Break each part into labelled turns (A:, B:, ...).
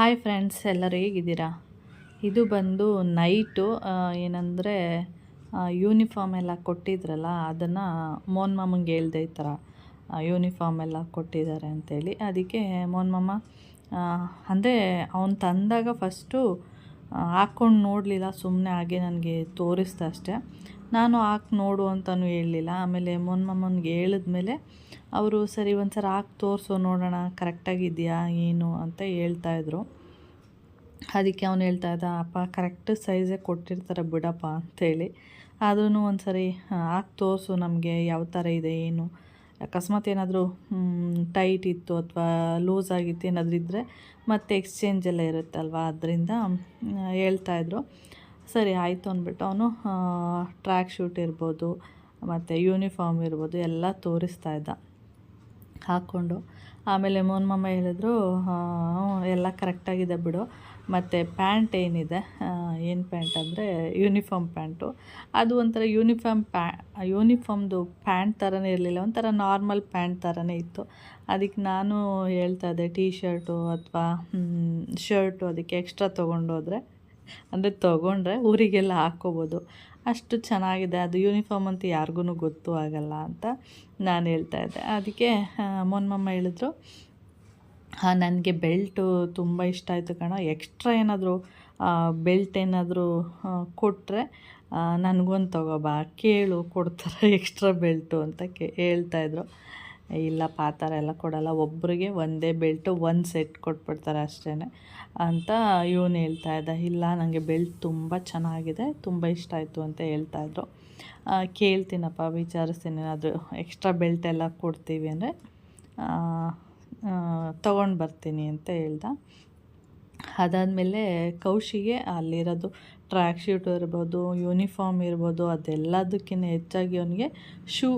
A: Hi friends, ಎಲ್ಲರೂ ಹೇಗಿದ್ದೀರಾ? ಇದು ಬಂದು ನೈಟು ಏನಂದರೆ ಯೂನಿಫಾರ್ಮ್ ಎಲ್ಲ ಕೊಟ್ಟಿದ್ರಲ್ಲ, ಅದನ್ನು ಮೋನ್ ಮಾಮಂಗೆ ಹೇಳ್ದೆ ಈ ಥರ ಯೂನಿಫಾರ್ಮ್ ಎಲ್ಲ ಕೊಟ್ಟಿದ್ದಾರೆ ಅಂತೇಳಿ. ಅದಕ್ಕೆ ಮೋನ್ ಮಾಮ ಅಂದರೆ ಅವನು ತಂದಾಗ ಫಸ್ಟು ಹಾಕ್ಕೊಂಡು ನೋಡಲಿಲ್ಲ ಸುಮ್ಮನೆ ಹಾಗೆ ನನಗೆ ತೋರಿಸ್ದೆ ಅಷ್ಟೇ. ನಾನು ಹಾಕಿ ನೋಡು ಅಂತಲೂ ಹೇಳಲಿಲ್ಲ. ಆಮೇಲೆ ಮೋನ್ ಮಾಮನ್ಗೆ ಹೇಳಿದ್ಮೇಲೆ ಅವರು ಸರಿ ಒಂದು ಸಲ ಹಾಕಿ ತೋರಿಸು, ನೋಡೋಣ ಕರೆಕ್ಟಾಗಿದೆಯಾ, ಏನು ಅಂತ ಹೇಳ್ತಾಯಿದ್ರು ಅದಕ್ಕೆ ಅವನು ಹೇಳ್ತಾ ಇದ್ದ, ಅಪ್ಪ, ಕರೆಕ್ಟ್ ಸೈಜೇ ಕೊಟ್ಟಿರ್ತಾರೆ ಬಿಡಪ್ಪ ಅಂಥೇಳಿ ಆದ್ರೂ ಒಂದು ಸರಿ ಹಾಕಿ ತೋರಿಸು ನಮಗೆ ಯಾವ ಥರ ಇದೆ, ಏನು? ಅಕಸ್ಮಾತ್ ಏನಾದರೂ ಟೈಟ್ ಇತ್ತು ಅಥವಾ ಲೂಸ್ ಆಗಿತ್ತು ಏನಾದರೂ ಇದ್ದರೆ ಮತ್ತೆ ಎಕ್ಸ್ಚೇಂಜ್ ಎಲ್ಲ ಇರುತ್ತಲ್ವ? ಅದರಿಂದ ಹೇಳ್ತಾಯಿದ್ರು ಸರಿ, ಆಯಿತು ಅಂದ್ಬಿಟ್ಟು ಅವನು ಟ್ರ್ಯಾಕ್ ಶೂಟ್ ಇರ್ಬೋದು, ಮತ್ತು ಯೂನಿಫಾರ್ಮ್ ಇರ್ಬೋದು, ಎಲ್ಲ ತೋರಿಸ್ತಾ ಇದ್ದ. ಹಾಕ್ಕೊಂಡು ಆಮೇಲೆ ಮೋನ್ ಮಾಮ ಹೇಳಿದ್ರು ಎಲ್ಲ ಕರೆಕ್ಟಾಗಿದೆ ಬಿಡು. ಮತ್ತು ಪ್ಯಾಂಟ್ ಏನಿದೆ? ಏನು ಪ್ಯಾಂಟ್ ಅಂದರೆ ಯೂನಿಫಾರ್ಮ್ ಪ್ಯಾಂಟು. ಅದು ಒಂಥರ ಯೂನಿಫಾರ್ಮ್ ಪ್ಯಾ ಯೂನಿಫಾರ್ಮ್ದು ಪ್ಯಾಂಟ್ ಥರನೇ ಇರಲಿಲ್ಲ, ಒಂಥರ ನಾರ್ಮಲ್ ಪ್ಯಾಂಟ್ ಥರನೇ ಇತ್ತು. ಅದಕ್ಕೆ ನಾನು ಹೇಳ್ತಾ ಇದ್ದೆ ಟೀ ಶರ್ಟು ಅಥವಾ ಶರ್ಟು ಅದಕ್ಕೆ ಎಕ್ಸ್ಟ್ರಾ ತೊಗೊಂಡೋದ್ರೆ, ಅಂದರೆ ತೊಗೊಂಡ್ರೆ ಊರಿಗೆಲ್ಲ ಹಾಕ್ಕೋಬೋದು. ಅಷ್ಟು ಚೆನ್ನಾಗಿದೆ, ಅದು ಯೂನಿಫಾರ್ಮ್ ಅಂತ ಯಾರಿಗೂ ಗೊತ್ತೂ ಆಗಲ್ಲ ಅಂತ ನಾನು ಹೇಳ್ತಾ ಇದ್ದೆ. ಅದಕ್ಕೆ ಮೊನ್ಮಮ್ಮ ಹೇಳಿದ್ರು ಹಾಂ ನನಗೆ ಬೆಲ್ಟು ತುಂಬ ಇಷ್ಟ ಆಯಿತು ಕಣ. ಎಕ್ಸ್ಟ್ರಾ ಏನಾದರೂ ಬೆಲ್ಟ್ ಏನಾದರೂ ಕೊಟ್ಟರೆ ನನಗೊಂದು ತಗೋಬಾ, ಕೇಳು ಕೊಡ್ತಾರೆ ಎಕ್ಸ್ಟ್ರಾ ಬೆಲ್ಟು ಅಂತ ಕೇ ಹೇಳ್ತಾಯಿದ್ರು ಇಲ್ಲಪ್ಪ ಆ ಥರ ಎಲ್ಲ ಕೊಡಲ್ಲ. ಒಬ್ಬರಿಗೆ ಒಂದೇ ಬೆಲ್ಟು, ಒಂದು ಸೆಟ್ ಕೊಟ್ಬಿಡ್ತಾರೆ ಅಷ್ಟೇ ಅಂತ ಇವನು ಹೇಳ್ತಾ ಇದ್ದ. ಇಲ್ಲ ನನಗೆ ಬೆಲ್ಟ್ ತುಂಬ ಚೆನ್ನಾಗಿದೆ, ತುಂಬ ಇಷ್ಟ ಆಯಿತು ಅಂತ ಹೇಳ್ತಾಯಿದ್ರು ಕೇಳ್ತೀನಪ್ಪ, ವಿಚಾರಿಸ್ತೀನಿ. ಅದು ಎಕ್ಸ್ಟ್ರಾ ಬೆಲ್ಟ್ ಎಲ್ಲ ಕೊಡ್ತೀವಿ ಅಂದರೆ ತೊಗೊಂಡು ಬರ್ತೀನಿ ಅಂತ ಹೇಳ್ದ. ಅದಾದಮೇಲೆ ಕೌಶಿಗೆ ಅಲ್ಲಿರೋದು ಟ್ರ್ಯಾಕ್ ಶೂಟ್ ಇರ್ಬೋದು, ಯೂನಿಫಾರ್ಮ್ ಇರ್ಬೋದು, ಅದೆಲ್ಲದಕ್ಕಿಂತ ಹೆಚ್ಚಾಗಿ ಅವನಿಗೆ ಶೂ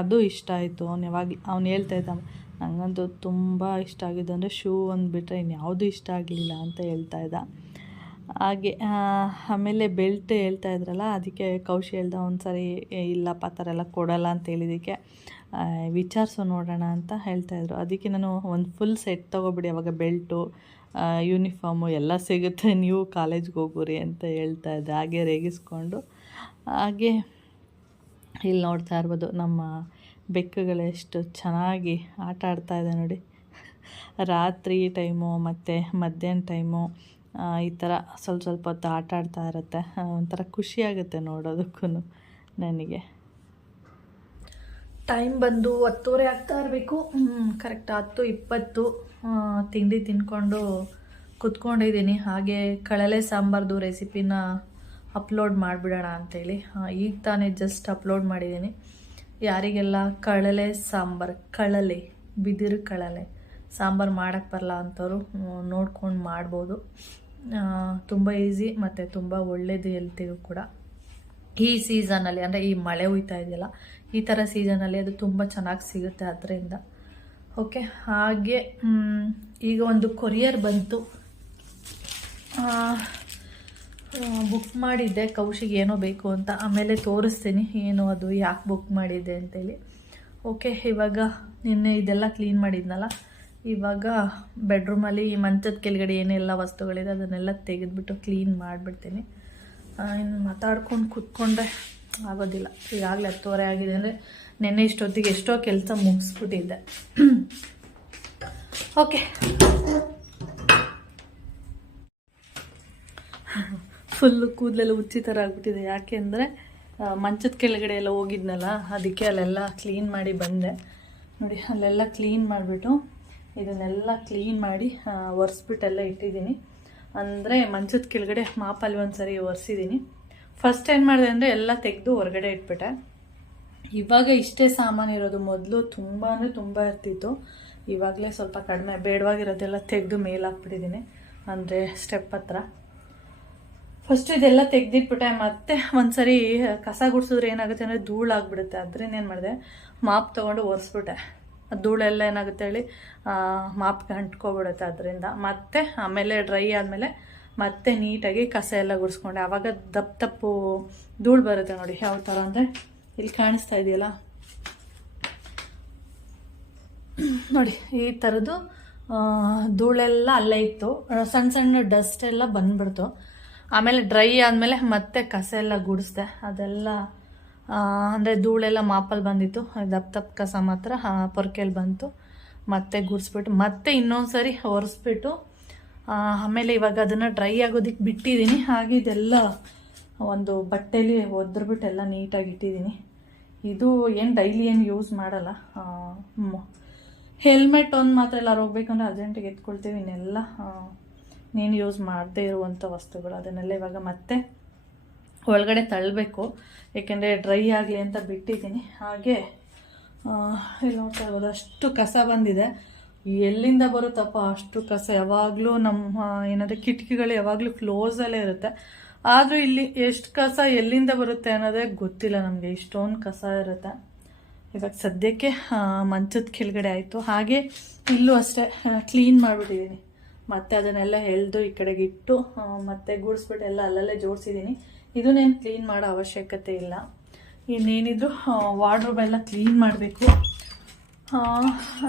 A: ಅದು ಇಷ್ಟ ಆಯಿತು. ಅವ್ನು ಯಾವಾಗ ಅವ್ನು ಹೇಳ್ತಾ ಇದ್ದ ನನಗಂತೂ ತುಂಬ ಇಷ್ಟ ಆಗಿದೆ ಅಂದರೆ ಶೂ ಒಂದು ಬಿಟ್ಟರೆ ಇನ್ಯಾವುದೂ ಇಷ್ಟ ಆಗಲಿಲ್ಲ ಅಂತ ಹೇಳ್ತಾ ಇದ್ದ. ಹಾಗೆ ಆಮೇಲೆ ಬೆಲ್ಟ್ ಹೇಳ್ತಾ ಇದ್ರಲ್ಲ, ಅದಕ್ಕೆ ಕೌಶಿ ಹೇಳ್ದ ಒಂದು ಸರಿ ಇಲ್ಲಪ್ಪ, ಆ ಥರ ಎಲ್ಲ ಕೊಡಲ್ಲ ಅಂತ ಹೇಳಿದ್ದಕ್ಕೆ ವಿಚಾರಿಸು ನೋಡೋಣ ಅಂತ ಹೇಳ್ತಾಯಿದ್ರು ಅದಕ್ಕೆ ನಾನು ಒಂದು ಫುಲ್ ಸೆಟ್ ತೊಗೊಬಿಡಿ ಅವಾಗ ಬೆಲ್ಟು ಯೂನಿಫಾರ್ಮು ಎಲ್ಲ ಸಿಗುತ್ತೆ. ನೀವು ಕಾಲೇಜ್ಗೆ ಹೋಗುರಿ ಅಂತ ಹೇಳ್ತಾ ಇದ್ದೆ. ಹಾಗೆ ರೇಗಿಸ್ಕೊಂಡು, ಹಾಗೆ ಇಲ್ಲಿ ನೋಡ್ತಾ ಇರ್ಬೋದು ನಮ್ಮ ಬೆಕ್ಕುಗಳೆಷ್ಟು ಚೆನ್ನಾಗಿ ಆಟ ಆಡ್ತಾ ಇದೆ ನೋಡಿ. ರಾತ್ರಿ ಟೈಮು ಮತ್ತು ಮಧ್ಯಾಹ್ನ ಟೈಮು ಈ ಥರ ಸ್ವಲ್ಪ ಸ್ವಲ್ಪ ಹೊತ್ತು ಆಟ ಆಡ್ತಾ ಇರುತ್ತೆ. ಒಂಥರ ಖುಷಿಯಾಗುತ್ತೆ ನೋಡೋದಕ್ಕೂ ನನಗೆ. ಟೈಮ್ ಬಂದು ಹತ್ತುವರೆ ಆಗ್ತಾ ಇರಬೇಕು. ಕರೆಕ್ಟ್ ಹತ್ತು ಇಪ್ಪತ್ತು. ತಿಂಡಿ ತಿನ್ಕೊಂಡು ಕುತ್ಕೊಂಡಿದ್ದೀನಿ. ಹಾಗೆ ಕಳಲೆ ಸಾಂಬಾರ್ದು ರೆಸಿಪಿನ ಅಪ್ಲೋಡ್ ಮಾಡಿಬಿಡೋಣ ಅಂಥೇಳಿ ಈಗ ತಾನೇ ಜಸ್ಟ್ ಅಪ್ಲೋಡ್ ಮಾಡಿದ್ದೀನಿ. ಯಾರಿಗೆಲ್ಲ ಕಳಲೆ ಸಾಂಬಾರು, ಕಳಲೆ, ಬಿದಿರು ಕಳಲೆ ಸಾಂಬಾರು ಮಾಡೋಕ್ಕೆ ಬರಲ್ಲ ಅಂಥವ್ರು ನೋಡ್ಕೊಂಡು ಮಾಡ್ಬೋದು. ತುಂಬ ಈಸಿ ಮತ್ತು ತುಂಬ ಒಳ್ಳೆಯದು ಎಲ್ತಿಗೂ ಕೂಡ. ಈ ಸೀಸನಲ್ಲಿ ಅಂದರೆ ಈ ಮಳೆ ಹುಯ್ತಾ ಇದೆಯಲ್ಲ, ಈ ಥರ ಸೀಸನಲ್ಲಿ ಅದು ತುಂಬ ಚೆನ್ನಾಗಿ ಸಿಗುತ್ತೆ ಅದರಿಂದ. ಓಕೆ, ಹಾಗೆ ಈಗ ಒಂದು ಕೊರಿಯರ್ ಬಂತು. ಬುಕ್ ಮಾಡಿದ್ದೆ ಕೌಶಿಗೆ ಏನೋ ಬೇಕು ಅಂತ. ಆಮೇಲೆ ತೋರಿಸ್ತೀನಿ, ಏನು ಅದು, ಯಾಕೆ ಬುಕ್ ಮಾಡಿದ್ದೆ ಅಂತೇಳಿ. ಓಕೆ, ಇವಾಗ ನಿನ್ನೆ ಇದೆಲ್ಲ ಕ್ಲೀನ್ ಮಾಡಿದ್ನಲ್ಲ? ಇವಾಗ ಬೆಡ್ರೂಮಲ್ಲಿ ಈ ಮಂಚದ ಕೆಳಗಡೆ ಏನೆಲ್ಲ ವಸ್ತುಗಳಿದೆ, ಅದನ್ನೆಲ್ಲ ತೆಗೆದುಬಿಟ್ಟು ಕ್ಲೀನ್ ಮಾಡಿಬಿಡ್ತೀನಿ. ಇನ್ನು ಮಾತಾಡ್ಕೊಂಡು ಕೂತ್ಕೊಂಡ್ರೆ ಆಗೋದಿಲ್ಲ. ಈಗಾಗಲೇ ಹತ್ತುವರೆ ಆಗಿದೆ. ಅಂದರೆ ನೆನ್ನೆ ಇಷ್ಟೊತ್ತಿಗೆ ಎಷ್ಟೋ ಕೆಲಸ ಮುಗಿಸ್ಬಿಟ್ಟಿದ್ದೆ. ಓಕೆ ಫುಲ್ಲು ಕೂದಲೆಲ್ಲ ಉಚ್ಚಿ ಥರ ಆಗ್ಬಿಟ್ಟಿದೆ. ಯಾಕೆಂದರೆ ಮಂಚದ ಕೆಳಗಡೆ ಎಲ್ಲ ಹೋಗಿದ್ನಲ್ಲ, ಅದಕ್ಕೆ ಅಲ್ಲೆಲ್ಲ ಕ್ಲೀನ್ ಮಾಡಿ ಬಂದೆ. ನೋಡಿ, ಅಲ್ಲೆಲ್ಲ ಕ್ಲೀನ್ ಮಾಡಿಬಿಟ್ಟು ಇದನ್ನೆಲ್ಲ ಕ್ಲೀನ್ ಮಾಡಿ ಒರೆಸ್ಬಿಟ್ಟೆಲ್ಲ ಇಟ್ಟಿದ್ದೀನಿ. ಅಂದರೆ ಮಂಚದ ಕೆಳಗಡೆ ಮಾಪಲ್ಲಿ ಒಂದು ಸರಿ ಒರೆಸಿದ್ದೀನಿ. ಫಸ್ಟ್ ಏನು ಮಾಡಿದೆ ಅಂದರೆ ಎಲ್ಲ ತೆಗೆದು ಹೊರಗಡೆ ಇಟ್ಬಿಟ್ಟೆ. ಇವಾಗ ಇಷ್ಟೇ ಸಾಮಾನು ಇರೋದು ಮೊದಲು ತುಂಬ ಅಂದರೆ ತುಂಬ ಇರ್ತಿತ್ತು. ಇವಾಗಲೇ ಸ್ವಲ್ಪ ಕಡಿಮೆ, ಬೇಡವಾಗಿರೋದೆಲ್ಲ ತೆಗೆದು ಮೇಲಾಕ್ಬಿಟ್ಟಿದ್ದೀನಿ ಅಂದರೆ ಸ್ಟೆಪ್ ಹತ್ರ. ಫಸ್ಟ್ ಇದೆಲ್ಲ ತೆಗೆದಿಟ್ಬಿಟ್ಟೆ, ಮತ್ತೆ ಒಂದ್ಸರಿ ಕಸ ಗುಡಿಸಿದ್ರೆ ಏನಾಗುತ್ತೆ ಅಂದರೆ ಧೂಳಾಗ್ಬಿಡುತ್ತೆ. ಅದ್ರಿಂದ ಏನು ಮಾಡಿದೆ, ಮಾಪ್ ತೊಗೊಂಡು ಒರೆಸ್ಬಿಟ್ಟೆ. ಧೂಳೆಲ್ಲ ಏನಾಗುತ್ತೆ ಹೇಳಿ ಮಾಪ್ಗೆ ಅಂಟ್ಕೊಬಿಡುತ್ತೆ ಅದರಿಂದ. ಮತ್ತೆ ಆಮೇಲೆ ಡ್ರೈ ಆದಮೇಲೆ ಮತ್ತೆ ನೀಟಾಗಿ ಕಸ ಎಲ್ಲ ಗುಡಿಸ್ಕೊಂಡೆ. ಆವಾಗ ದಪ್ಪ ತಪ್ಪು ಧೂಳು ಬರುತ್ತೆ ನೋಡಿ ಯಾವ ಥರ ಅಂದರೆ ಇಲ್ಲಿ ಕಾಣಿಸ್ತಾ ಇದೆಯಲ್ಲ? ನೋಡಿ, ಈ ಥರದ್ದು ಧೂಳೆಲ್ಲ ಅಲ್ಲೇ ಇತ್ತು. ಸಣ್ಣ ಸಣ್ಣ ಡಸ್ಟ್ ಎಲ್ಲ ಬಂದ್ಬಿಡ್ತು. ಆಮೇಲೆ ಡ್ರೈ ಆದಮೇಲೆ ಮತ್ತೆ ಕಸ ಎಲ್ಲ ಗುಡಿಸ್ದೆ. ಅದೆಲ್ಲ ಅಂದರೆ ಧೂಳೆಲ್ಲ ಮಾಪಲ್ಲಿ ಬಂದಿತ್ತು. ದಪ್ಪ ದಪ್ಪ ಕಸ ಮಾತ್ರ ಪೊರ್ಕೆಯಲ್ಲಿ ಬಂತು. ಮತ್ತೆ ಗುಡಿಸ್ಬಿಟ್ಟು, ಮತ್ತೆ ಇನ್ನೊಂದು ಸರಿ ಒರೆಸ್ಬಿಟ್ಟು ಆಮೇಲೆ ಇವಾಗ ಅದನ್ನು ಡ್ರೈ ಆಗೋದಕ್ಕೆ ಬಿಟ್ಟಿದ್ದೀನಿ ಹಾಗೆ ಇದೆಲ್ಲ ಒಂದು ಬಟ್ಟೆಲಿ ಒದ್ರಬಿಟ್ಟು ಎಲ್ಲ ನೀಟಾಗಿ ಇಟ್ಟಿದ್ದೀನಿ. ಇದು ಏನು ಡೈಲಿ ಏನು ಯೂಸ್ ಮಾಡಲ್ಲ. ಹೆಲ್ಮೆಟ್ ಒಂದು ಮಾತ್ರ ಎಲ್ಲಾರು ಹೋಗ್ಬೇಕಂದ್ರೆ ಅರ್ಜೆಂಟಿಗೆ ಎತ್ಕೊಳ್ತೀವಿ ಇನ್ನೆಲ್ಲ. ನೀನು ಯೂಸ್ ಮಾಡದೇ ಇರುವಂಥ ವಸ್ತುಗಳು ಅದನ್ನೆಲ್ಲ ಇವಾಗ ಮತ್ತೆ ಒಳಗಡೆ ತಳ್ಳಬೇಕು ಏಕೆಂದರೆ ಡ್ರೈ ಆಗಲಿ ಅಂತ ಬಿಟ್ಟಿದ್ದೀನಿ. ಹಾಗೆ ಇಲ್ಲಿ ನೋಡ್ತಾ ಇರ್ಬೋದು, ಅಷ್ಟು ಕಸ ಬಂದಿದೆ. ಎಲ್ಲಿಂದ ಬರುತ್ತಪ್ಪ ಅಷ್ಟು ಕಸ? ಯಾವಾಗಲೂ ನಮ್ಮ ಏನಂದರೆ ಕಿಟಕಿಗಳು ಯಾವಾಗಲೂ ಕ್ಲೋಸಲ್ಲೇ ಇರುತ್ತೆ. ಆದರೂ ಇಲ್ಲಿ ಎಷ್ಟು ಕಸ ಎಲ್ಲಿಂದ ಬರುತ್ತೆ ಅನ್ನೋದೇ ಗೊತ್ತಿಲ್ಲ ನಮಗೆ. ಇಷ್ಟೊಂದು ಕಸ ಇರುತ್ತೆ. ಇವಾಗ ಸದ್ಯಕ್ಕೆ ಮಂಚದ ಕೆಳಗಡೆ ಆಯಿತು. ಹಾಗೆ ಇಲ್ಲೂ ಅಷ್ಟೇ ಕ್ಲೀನ್ ಮಾಡಿಬಿಟ್ಟಿದ್ದೀನಿ ಮತ್ತೆ ಅದನ್ನೆಲ್ಲ ಎಳೆದು ಈ ಕಡೆಗೆ ಇಟ್ಟು ಮತ್ತೆ ಗೂಡಿಸ್ಬಿಟ್ಟು ಎಲ್ಲ ಅಲ್ಲಲ್ಲೇ ಜೋಡಿಸಿದ್ದೀನಿ ಇದನ್ನೇನು ಕ್ಲೀನ್ ಮಾಡೋ ಅವಶ್ಯಕತೆ ಇಲ್ಲ. ಇನ್ನೇನಿದ್ರು ವಾರ್ಡ್ರೋಬ್ ಎಲ್ಲ ಕ್ಲೀನ್ ಮಾಡಬೇಕು.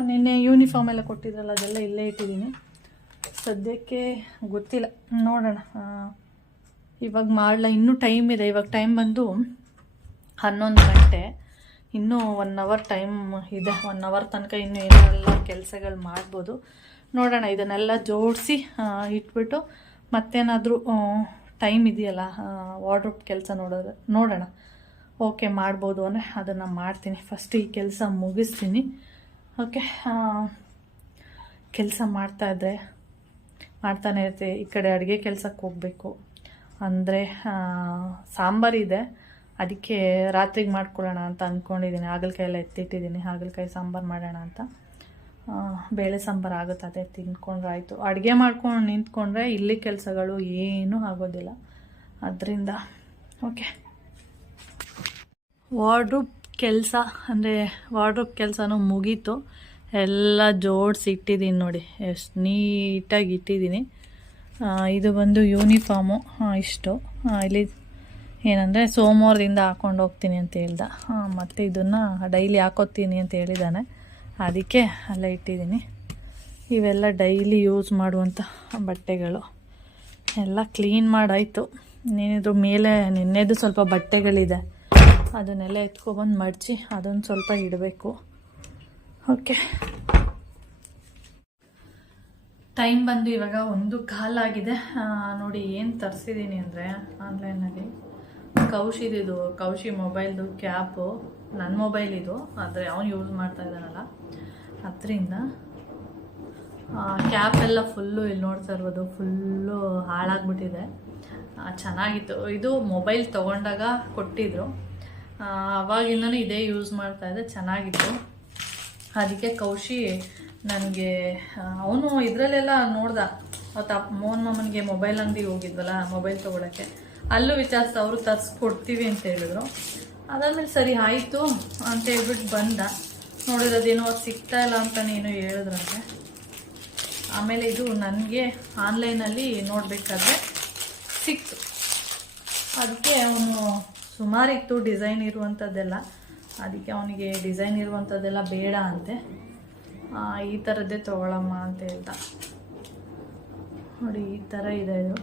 A: ನಿನ್ನೆ ಯೂನಿಫಾರ್ಮ್ ಎಲ್ಲ ಕೊಟ್ಟಿದ್ರಲ್ಲ, ಅದೆಲ್ಲ ಇಲ್ಲೇ ಇಟ್ಟಿದ್ದೀನಿ ಸದ್ಯಕ್ಕೆ ಗೊತ್ತಿಲ್ಲ. ನೋಡೋಣ. ಇವಾಗ ಮಾಡಲ, ಇನ್ನೂ ಟೈಮ್ ಇದೆ. ಇವಾಗ ಟೈಮ್ ಬಂದು ಹನ್ನೊಂದು ಗಂಟೆ. ಇನ್ನೂ ಒನ್ ಅವರ್ ಟೈಮ್ ಇದೆ. ಒನ್ ಅವರ್ ತನಕ ಇನ್ನೂ ಏನೆಲ್ಲ ಕೆಲಸಗಳು ಮಾಡ್ಬೋದು. ನೋಡೋಣ, ಇದನ್ನೆಲ್ಲ ಜೋಡಿಸಿ ಇಟ್ಬಿಟ್ಟು ಮತ್ತೇನಾದರೂ ಟೈಮ್ ಇದೆಯಲ್ಲ ವಾರ್ಡ್ರೋಬ್ ಕೆಲಸ ನೋಡೋದು, ನೋಡೋಣ. ಓಕೆ ಮಾಡ್ಬೋದು ಅಂದರೆ ಅದನ್ನು ಮಾಡ್ತೀನಿ. ಫಸ್ಟ್ ಈ ಕೆಲಸ ಮುಗಿಸ್ತೀನಿ. ಓಕೆ ಕೆಲಸ ಮಾಡ್ತಾಯಿದ್ರೆ ಮಾಡ್ತಾನೆ ಇರ್ತೀವಿ. ಈ ಕಡೆ ಅಡುಗೆ ಕೆಲಸಕ್ಕೆ ಹೋಗಬೇಕು. ಅಂದರೆ ಸಾಂಬಾರಿದೆ ಅದಕ್ಕೆ ರಾತ್ರಿಗೆ ಮಾಡ್ಕೊಳ್ಳೋಣ ಅಂತ ಅಂದ್ಕೊಂಡಿದ್ದೀನಿ ಹಾಗಲಕಾಯಿ ಎಲ್ಲ ಎತ್ತಿಟ್ಟಿದ್ದೀನಿ. ಹಾಗಲಕಾಯಿ ಸಾಂಬಾರು ಮಾಡೋಣ ಅಂತ. ಬೇಳೆ ಸಾಂಬಾರು ಆಗುತ್ತೆ, ಅದೇ ತಿಂದ್ಕೊಂಡ್ರೆ ಆಯಿತು. ಅಡುಗೆ ಮಾಡ್ಕೊಂಡು ನಿಂತ್ಕೊಂಡ್ರೆ ಇಲ್ಲಿ ಕೆಲಸಗಳು ಏನೂ ಆಗೋದಿಲ್ಲ. ಅದರಿಂದ, ಓಕೆ. ವಾರ್ಡ್ರೂಪ್ ಕೆಲಸ ಅಂದರೆ ವಾರ್ಡ್ರೂಪ್ ಕೆಲಸನೂ ಮುಗೀತು. ಎಲ್ಲ ಜೋಡಿಸಿ ಇಟ್ಟಿದ್ದೀನಿ ನೋಡಿ. ಎಷ್ಟು ನೀಟಾಗಿ ಇಟ್ಟಿದ್ದೀನಿ. ಇದು ಬಂದು ಯೂನಿಫಾರ್ಮು. ಇಷ್ಟು. ಇಲ್ಲಿ ಏನಂದರೆ ಸೋಮವಾರದಿಂದ ಹಾಕೊಂಡು ಹೋಗ್ತೀನಿ ಅಂತ ಹೇಳ್ದ. ಮತ್ತು ಇದನ್ನು ಡೈಲಿ ಹಾಕೋತೀನಿ ಅಂತ ಹೇಳಿದ್ದಾನೆ ಅದಕ್ಕೆ ಅಲ್ಲೇ ಇಟ್ಟಿದ್ದೀನಿ. ಇವೆಲ್ಲ ಡೈಲಿ ಯೂಸ್ ಮಾಡುವಂಥ ಬಟ್ಟೆಗಳು. ಎಲ್ಲ ಕ್ಲೀನ್ ಮಾಡಾಯಿತು. ಇನ್ನೇನಿದ್ರು ಮೇಲೆ ನಿನ್ನೆದು ಸ್ವಲ್ಪ ಬಟ್ಟೆಗಳಿದೆ. ಅದನ್ನೆಲ್ಲ ಎತ್ಕೊಬಂದು ಮಡಚಿ ಅದನ್ನು ಸ್ವಲ್ಪ ಇಡಬೇಕು. ಓಕೆ. ಟೈಮ್ ಬಂದು ಇವಾಗ ಒಂದು ಕಾಲಾಗಿದೆ ನೋಡಿ ಏನು ತರಿಸಿದ್ದೀನಿ ಅಂದರೆ ಆನ್ಲೈನಲ್ಲಿ ಕೌಶಿದಿದು ಕೌಶಿ ಮೊಬೈಲ್ದು ಕ್ಯಾಪು ನನ್ನ ಮೊಬೈಲ್ ಇದು, ಆದರೆ ಅವನು ಯೂಸ್ ಮಾಡ್ತಾ ಇದ್ದಾನಲ್ಲ. ಅದರಿಂದ ಕ್ಯಾಪ್ ಎಲ್ಲ ಫುಲ್ಲು ಇಲ್ಲಿ ನೋಡ್ತಾ ಇರ್ಬೋದು. ಫುಲ್ಲು ಹಾಳಾಗ್ಬಿಟ್ಟಿದೆ. ಚೆನ್ನಾಗಿತ್ತು. ಇದು ಮೊಬೈಲ್ ತೊಗೊಂಡಾಗ ಕೊಟ್ಟಿದ್ರು. ಅವಾಗಿಂದನೂ ಇದೇ ಯೂಸ್ ಮಾಡ್ತಾ ಇದ್ದೆ ಚೆನ್ನಾಗಿತ್ತು. ಅದಕ್ಕೆ ಕೌಶಿ ನನಗೆ ಅವನು ಇದರಲ್ಲೆಲ್ಲ ನೋಡ್ದ. ಅವತ್ತು ಮೋಹನ್ ಮಾಮನಿಗೆ ಮೊಬೈಲ್ ಅಂಗಡಿಗೆ ಹೋಗಿದ್ವಲ್ಲ ಮೊಬೈಲ್ ತೊಗೊಳಕ್ಕೆ. ಅಲ್ಲೂ ವಿಚಾರಿಸ್ದ, ಅವರು ತರಿಸ್ಕೊಡ್ತೀವಿ ಅಂತ ಹೇಳಿದ್ರು. ಅದಾದಮೇಲೆ ಸರಿ, ಆಯಿತು ಅಂತ ಹೇಳ್ಬಿಟ್ಟು ಬಂದ. ನೋಡಿದ್ರೆ ಅದೇನೋ ಅದು ಸಿಗ್ತಾ ಇಲ್ಲ ಅಂತ ನೀನು ಹೇಳಿದ್ರಂತೆ. ಆಮೇಲೆ ಇದು ನನಗೆ ಆನ್ಲೈನಲ್ಲಿ ನೋಡಬೇಕಾದ್ರೆ ಸಿಕ್ತು. ಅದಕ್ಕೆ ಅವನು ಸುಮಾರಿತ್ತು ಡಿಸೈನ್ ಇರುವಂಥದ್ದೆಲ್ಲ ಅದಕ್ಕೆ ಅವನಿಗೆ ಡಿಸೈನ್ ಇರುವಂಥದ್ದೆಲ್ಲ ಬೇಡ ಅಂತೆ. ಈ ಥರದ್ದೇ ತೊಗೊಳಮ್ಮ ಅಂತ ಹೇಳ್ದ ನೋಡಿ, ಈ ಥರ ಇದೆ ಇದು.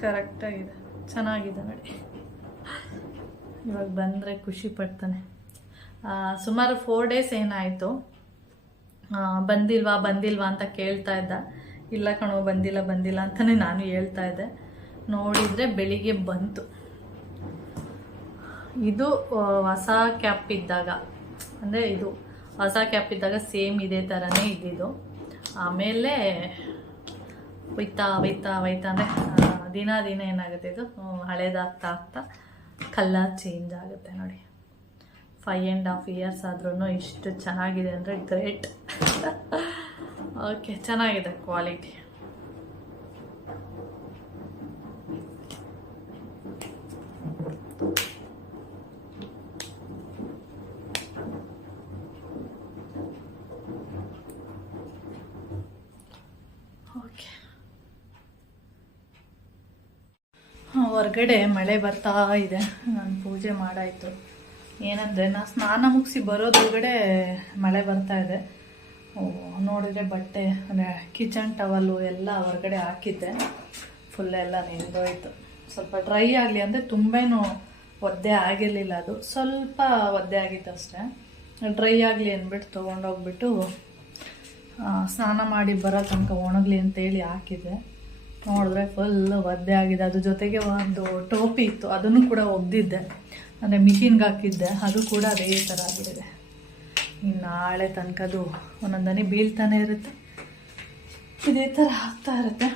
A: ಕರೆಕ್ಟಾಗಿದೆ ಚೆನ್ನಾಗಿದೆ ನೋಡಿ. ಇವಾಗ ಬಂದರೆ ಖುಷಿ ಪಡ್ತಾನೆ. ಸುಮಾರು ಫೋರ್ ಡೇಸ್ ಏನಾಯಿತು? ಬಂದಿಲ್ವಾ ಬಂದಿಲ್ವಾ ಅಂತ ಕೇಳ್ತಾ ಇದ್ದ. ಇಲ್ಲ ಕಣೋ, ಬಂದಿಲ್ಲ ಬಂದಿಲ್ಲ ಅಂತಲೇ ನಾನು ಹೇಳ್ತಾ ಇದ್ದೆ. ನೋಡಿದರೆ ಬೆಳಿಗ್ಗೆ ಬಂತು. ಇದು ಹೊಸ ಕ್ಯಾಪ್ ಇದ್ದಾಗ. ಅಂದರೆ ಇದು, ಹೊಸ ಕ್ಯಾಪ್ ಇದ್ದಾಗ ಸೇಮ್ ಇದೇ ಥರನೇ ಇದ್ದಿದ್ದು. ಆಮೇಲೆ ಒಯ್ತಾ ಒಯ್ತಾ ಒಯ್ತಾ ಅಂದರೆ ದಿನ ದಿನ ಏನಾಗುತ್ತೆ ಇದು? ಹಳೇದಾಗ್ತಾ ಆಗ್ತಾ ಕಲರ್ ಚೇಂಜ್ ಆಗುತ್ತೆ ನೋಡಿ. ಫೈವ್ ಆ್ಯಂಡ್ ಹಾಫ್ ಇಯರ್ಸ್ ಆದ್ರೂ ಇಷ್ಟು ಚೆನ್ನಾಗಿದೆ ಅಂದರೆ ಗ್ರೇಟ್ ಓಕೆ ಚೆನ್ನಾಗಿದೆ ಕ್ವಾಲಿಟಿ ಓಕೆ ಹೊರಗಡೆ ಮಳೆ ಬರ್ತಾ ಇದೆ. ನಾನು ಪೂಜೆ ಮಾಡಾಯಿತು. ಏನಂದರೆ ನಾ ಸ್ನಾನ ಮುಗಿಸಿ ಬರೋದ್ರೊಳಗಡೆ ಮಳೆ ಬರ್ತಾ ಇದೆ. ನೋಡಿದ್ರೆ ಬಟ್ಟೆ, ಅಂದರೆ ಕಿಚನ್ ಟವಲು ಎಲ್ಲ ಹೊರಗಡೆ ಹಾಕಿದ್ದೆ. ಫುಲ್ ಎಲ್ಲ ನೆಂದೋಯ್ತು ಸ್ವಲ್ಪ ಡ್ರೈ ಆಗಲಿ ಅಂದರೆ ತುಂಬೇನು ಒದ್ದೆ ಆಗಿರಲಿಲ್ಲ ಅದು. ಸ್ವಲ್ಪ ಒದ್ದೆ ಆಗಿತ್ತು ಅಷ್ಟೇ. ಡ್ರೈ ಆಗಲಿ ಅಂದ್ಬಿಟ್ಟು ತೊಗೊಂಡೋಗ್ಬಿಟ್ಟು ಸ್ನಾನ ಮಾಡಿ ಬರೋ ತನಕ ಒಣಗಲಿ ಅಂತೇಳಿ ಹಾಕಿದ್ದೆ. ನೋಡಿದ್ರೆ ಫುಲ್ ಒದ್ದೆ ಆಗಿದೆ. ಅದ್ರ ಜೊತೆಗೆ ಒಂದು ಟೋಪಿ ಇತ್ತು. ಅದನ್ನು ಕೂಡ ಒಗ್ದಿದ್ದೆ. ಅಂದರೆ ಮಿಷಿನ್ಗೆ ಹಾಕಿದ್ದೆ. ಅದು ಕೂಡ ಅದೇ ಥರ ಆಗಿದೆ ಇನ್ನು ನಾಳೆ ತನಕ ಅದು ಒಂದೊಂದನೆ ಬೀಳ್ತಾನೆ ಇರುತ್ತೆ. ಇದೇ ಥರ ಆಗ್ತಾ ಇರುತ್ತೆ.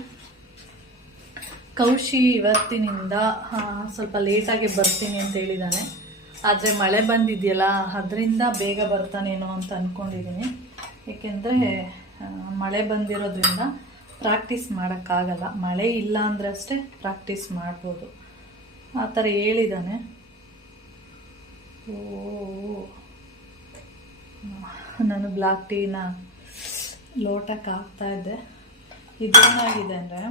A: ಕೌಶಿ ಇವತ್ತಿನಿಂದ ಸ್ವಲ್ಪ ಲೇಟಾಗಿ ಬರ್ತೀನಿ ಅಂತ ಹೇಳಿದ್ದಾನೆ ಆದರೆ ಮಳೆ ಬಂದಿದೆಯಲ್ಲ, ಅದರಿಂದ ಬೇಗ ಬರ್ತಾನೇನೋ ಅಂತ ಅಂದ್ಕೊಂಡಿದ್ದೀನಿ ಏಕೆಂದರೆ ಮಳೆ ಬಂದಿರೋದ್ರಿಂದ ಪ್ರಾಕ್ಟೀಸ್ ಮಾಡೋಕ್ಕಾಗಲ್ಲ. ಮಳೆ ಇಲ್ಲ ಅಂದರೆ ಅಷ್ಟೇ ಪ್ರಾಕ್ಟೀಸ್ ಮಾಡ್ಬೋದು. ಆ ಥರ ಹೇಳಿದ್ದಾನೆ ಓ, ನಾನು ಬ್ಲಾಕ್ ಟೀನ ಲೋಟಕ್ಕೆ ಹಾಕ್ತಾ ಇದ್ದೆ. ಇದೇನಾಗಿದೆ ಅಂದರೆ,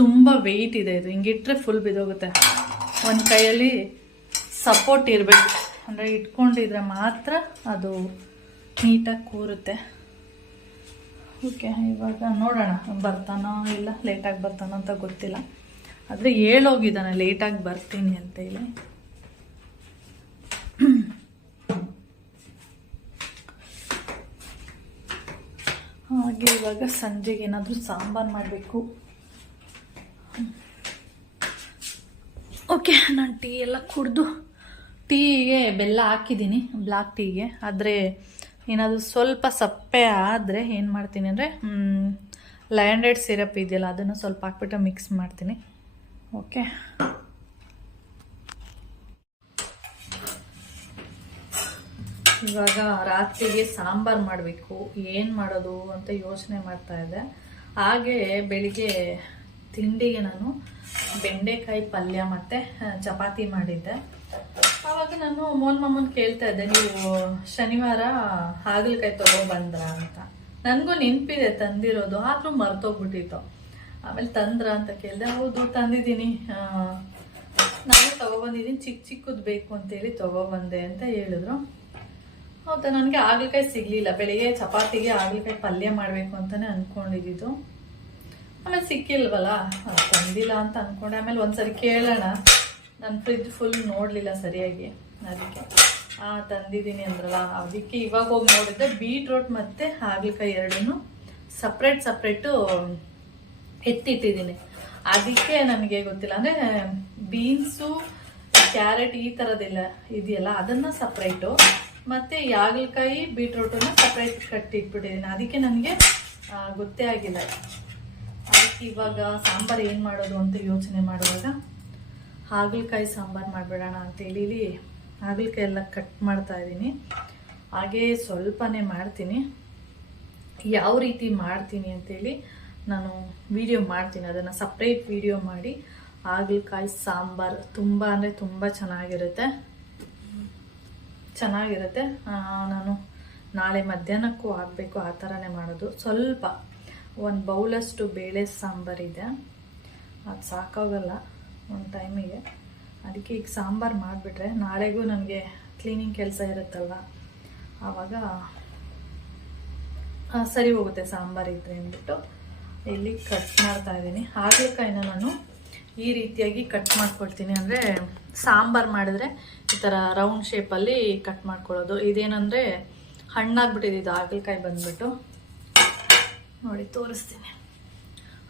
A: ತುಂಬ ವೆಯ್ಟ್ ಇದೆ ಇದು. ಹಿಂಗಿಟ್ರೆ ಫುಲ್ ಬಿದ್ದೋಗುತ್ತೆ. ಒಂದು ಕೈಯಲ್ಲಿ ಸಪೋರ್ಟ್ ಇರಬೇಕು. ಅಂದರೆ ಇಟ್ಕೊಂಡಿದ್ರೆ ಮಾತ್ರ ಅದು ನೀಟಾಗಿ ಕೂರುತ್ತೆ. ಓಕೆ, ಇವಾಗ ನೋಡೋಣ, ಬರ್ತಾನೋ ಇಲ್ಲ ಲೇಟಾಗಿ ಬರ್ತಾನೋ ಅಂತ ಗೊತ್ತಿಲ್ಲ. ಆದರೆ ಹೇಳೋಗಿದ್ದಾನೆ ಲೇಟಾಗಿ ಬರ್ತೀನಿ ಅಂತ ಹೇಳಿ. ಹಾಗೆ ಇವಾಗ ಸಂಜೆಗೆ ಏನಾದರೂ ಸಾಂಬಾರು ಮಾಡಬೇಕು. ಓಕೆ, ನಾನು ಟೀ ಎಲ್ಲ ಕುಡಿದು, ಟೀಗೆ ಬೆಲ್ಲ ಹಾಕಿದ್ದೀನಿ ಬ್ಲ್ಯಾಕ್ ಟೀಗೆ ಆದರೆ ಏನಾದರೂ ಸ್ವಲ್ಪ ಸಪ್ಪೆ ಆದರೆ ಏನು ಮಾಡ್ತೀನಿ ಅಂದರೆ ಲಯಂಡೆಡ್ ಸಿರಪ್ ಇದೆಯಲ್ಲ, ಅದನ್ನು ಸ್ವಲ್ಪ ಹಾಕ್ಬಿಟ್ಟು ಮಿಕ್ಸ್ ಮಾಡ್ತೀನಿ. ಓಕೆ ಇವಾಗ ರಾತ್ರಿಗೆ ಸಾಂಬಾರು ಮಾಡಬೇಕು. ಏನು ಮಾಡೋದು ಅಂತ ಯೋಚನೆ ಮಾಡ್ತಾ ಇದ್ದೆ. ಹಾಗೆ ಬೆಳಿಗ್ಗೆ ತಿಂಡಿಗೆ ನಾನು ಬೆಂಡೆಕಾಯಿ ಪಲ್ಯ ಮತ್ತು ಚಪಾತಿ ಮಾಡಿದ್ದೆ. ಆವಾಗ ನಾನು ಮೋನ್ ಮಾಮನ್ ಕೇಳ್ತಾ ಇದ್ದೆ, ನೀವು ಶನಿವಾರ ಹಾಗಲಕಾಯಿ ತಗೊಬಂದ್ರ ಅಂತ. ನನಗೂ ನೆನಪಿದೆ ತಂದಿರೋದು, ಆದರೂ ಮರ್ತೋಗ್ಬಿಟ್ಟಿತ್ತು. ಆಮೇಲೆ ತಂದ್ರ ಅಂತ ಕೇಳಿದೆ, ಹೌದು, ತಂದಿದ್ದೀನಿ. ನಾನು ತಗೊಬಂದಿದ್ದೀನಿ ಚಿಕ್ಕ ಚಿಕ್ಕದು ಬೇಕು ಅಂತೇಳಿ ತಗೊಬಂದೆ ಅಂತ ಹೇಳಿದ್ರು. ಹೌದಾ, ನನಗೆ ಹಾಗಲಕಾಯಿ ಸಿಗಲಿಲ್ಲ. ಬೆಳಿಗ್ಗೆ ಚಪಾತಿಗೆ ಹಾಗಲಕಾಯಿ ಪಲ್ಯ ಮಾಡಬೇಕು ಅಂತಲೇ ಅಂದ್ಕೊಂಡಿದ್ದು ಆಮೇಲೆ ಸಿಕ್ಕಿಲ್ವಲ್ಲ, ತಂದಿಲ್ಲ ಅಂತ ಅಂದ್ಕೊಂಡೆ ಆಮೇಲೆ ಒಂದ್ಸರಿ ಕೇಳೋಣ. ನನ್ನ ಫ್ರಿಜ್ ಫುಲ್ ನೋಡಲಿಲ್ಲ ಸರಿಯಾಗಿ. ಅದಕ್ಕೆ. ಆ, ತಂದಿದ್ದೀನಿ ಅಂದ್ರಲ್ಲ. ಅದಕ್ಕೆ ಇವಾಗ ಹೋಗಿ ನೋಡಿದ್ರೆ ಬೀಟ್ರೋಟ್ ಮತ್ತು ಹಾಗಲಕಾಯಿ ಎರಡೂ ಸಪ್ರೇಟ್ ಸಪ್ರೇಟು ಎತ್ತಿಟ್ಟಿದ್ದೀನಿ. ಅದಕ್ಕೆ ನನಗೆ ಗೊತ್ತಿಲ್ಲ. ಅಂದರೆ ಬೀನ್ಸು ಕ್ಯಾರೆಟ್ ಈ ಥರದ್ದೆಲ್ಲ ಇದೆಯಲ್ಲ, ಅದನ್ನು ಸಪ್ರೇಟು ಮತ್ತು ಹಾಗಲಕಾಯಿ ಬೀಟ್ರೋಟನ್ನು ಸಪ್ರೇಟ್ ಕಟ್ಟಿಟ್ಬಿಟ್ಟಿದ್ದೀನಿ. ಅದಕ್ಕೆ ನನಗೆ ಗೊತ್ತೇ ಆಗಿಲ್ಲ. ಅದಕ್ಕೆ ಇವಾಗ ಸಾಂಬಾರು ಏನು ಮಾಡೋದು ಅಂತ ಯೋಚನೆ ಮಾಡುವಾಗ ಹಾಗಲಕಾಯಿ ಸಾಂಬಾರು ಮಾಡಿಬಿಡೋಣ ಅಂತೇಳಿ ಹಾಗಲಕಾಯಿ ಎಲ್ಲ ಕಟ್ ಮಾಡ್ತಾ ಇದ್ದೀನಿ. ಹಾಗೇ ಸ್ವಲ್ಪನೇ ಮಾಡ್ತೀನಿ. ಯಾವ ರೀತಿ ಮಾಡ್ತೀನಿ ಅಂತೇಳಿ ನಾನು ವಿಡಿಯೋ ಮಾಡ್ತೀನಿ. ಅದನ್ನು ಸಪ್ರೇಟ್ ವಿಡಿಯೋ ಮಾಡಿ ಹಾಗಲಕಾಯಿ ಸಾಂಬಾರು ತುಂಬ ಅಂದರೆ ತುಂಬ ಚೆನ್ನಾಗಿರುತ್ತೆ. ಚೆನ್ನಾಗಿರುತ್ತೆ. ನಾನು ನಾಳೆ ಮಧ್ಯಾಹ್ನಕ್ಕೂ ಆಗಬೇಕು ಆ ಥರನೇ ಮಾಡೋದು. ಸ್ವಲ್ಪ ಒಂದು ಬೌಲಷ್ಟು ಬೇಳೆ ಸಾಂಬಾರಿದೆ ಅದು ಸಾಕಾಗಲ್ಲ. ಒಂದು ಟೈಮಿಗೆ. ಅದಕ್ಕೆ ಈಗ ಸಾಂಬಾರು ಮಾಡಿಬಿಟ್ರೆ ನಾಳೆಗೂ ನನಗೆ ಕ್ಲೀನಿಂಗ್ ಕೆಲಸ ಇರುತ್ತಲ್ವ? ಆವಾಗ ಸರಿ ಹೋಗುತ್ತೆ ಸಾಂಬಾರು ಇದ್ರೆ ಅಂದ್ಬಿಟ್ಟು ಇಲ್ಲಿ ಕಟ್ ಮಾಡ್ತಾ ಇದ್ದೀನಿ. ಹಾಗಲಕಾಯಿನ ನಾನು ಈ ರೀತಿಯಾಗಿ ಕಟ್ ಮಾಡ್ಕೊಳ್ತೀನಿ. ಅಂದರೆ ಸಾಂಬಾರು ಮಾಡಿದ್ರೆ ಈ ಥರ ರೌಂಡ್ ಶೇಪಲ್ಲಿ ಕಟ್ ಮಾಡ್ಕೊಳ್ಳೋದು. ಇದೇನಂದರೆ ಹಣ್ಣಾಗ್ಬಿಟ್ಟಿದೆ ಇದು ಹಾಗಲಕಾಯಿ ಬಂದ್ಬಿಟ್ಟು. ನೋಡಿ, ತೋರಿಸ್ತೀನಿ.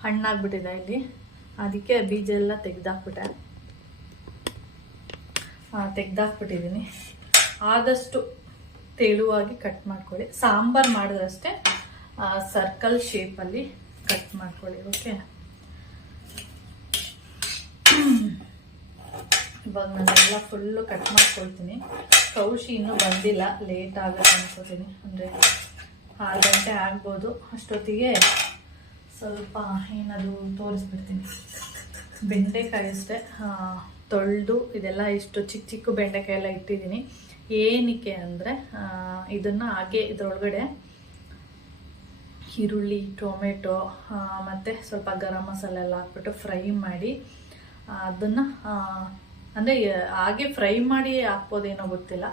A: ಹಣ್ಣಾಗ್ಬಿಟ್ಟಿದೆ ಇಲ್ಲಿ. ಅದಕ್ಕೆ ಬೀಜ ಎಲ್ಲ ತೆಗ್ದಾಕ್ಬಿಟ್ಟೆ. ತೆಗ್ದಾಕ್ಬಿಟ್ಟಿದ್ದೀನಿ. ಆದಷ್ಟು ತೆಳುವಾಗಿ ಕಟ್ ಮಾಡ್ಕೊಳ್ಳಿ. ಸಾಂಬಾರು ಮಾಡಿದ್ರಷ್ಟೇ ಸರ್ಕಲ್ ಶೇಪಲ್ಲಿ ಕಟ್ ಮಾಡ್ಕೊಳ್ಳಿ ಓಕೆ ಇವಾಗ ನಾನೆಲ್ಲ ಫುಲ್ಲು ಕಟ್ ಮಾಡ್ಕೊಳ್ತೀನಿ. ಕೌಶಿ ಇನ್ನೂ ಬಂದಿಲ್ಲ ಲೇಟ್ ಆಗುತ್ತೆ ಅನ್ಕೋತೀನಿ. ಅಂದರೆ ಆರು ಗಂಟೆ ಆಗ್ಬೋದು ಅಷ್ಟೊತ್ತಿಗೆ. ಸ್ವಲ್ಪ ಏನದು ತೋರಿಸ್ಬಿಡ್ತೀನಿ. ಬೆಂಡೆಕಾಯಿ ಅಷ್ಟೇ? ತೊಳೆದು ಇದೆಲ್ಲ ಇಷ್ಟು ಚಿಕ್ಕ ಚಿಕ್ಕ ಬೆಂಡೆಕಾಯಿ ಎಲ್ಲ ಇಟ್ಟಿದ್ದೀನಿ. ಏನಕ್ಕೆ ಅಂದರೆ ಇದನ್ನು ಹಾಗೆ ಇದರೊಳಗಡೆ ಈರುಳ್ಳಿ ಟೊಮೆಟೊ ಮತ್ತು ಸ್ವಲ್ಪ ಗರಂ ಮಸಾಲೆ ಎಲ್ಲ ಹಾಕ್ಬಿಟ್ಟು ಫ್ರೈ ಮಾಡಿ ಅದನ್ನು ಅಂದರೆ ಹಾಗೆ ಫ್ರೈ ಮಾಡಿ ಹಾಕ್ಬೋದೇನೋ ಗೊತ್ತಿಲ್ಲ.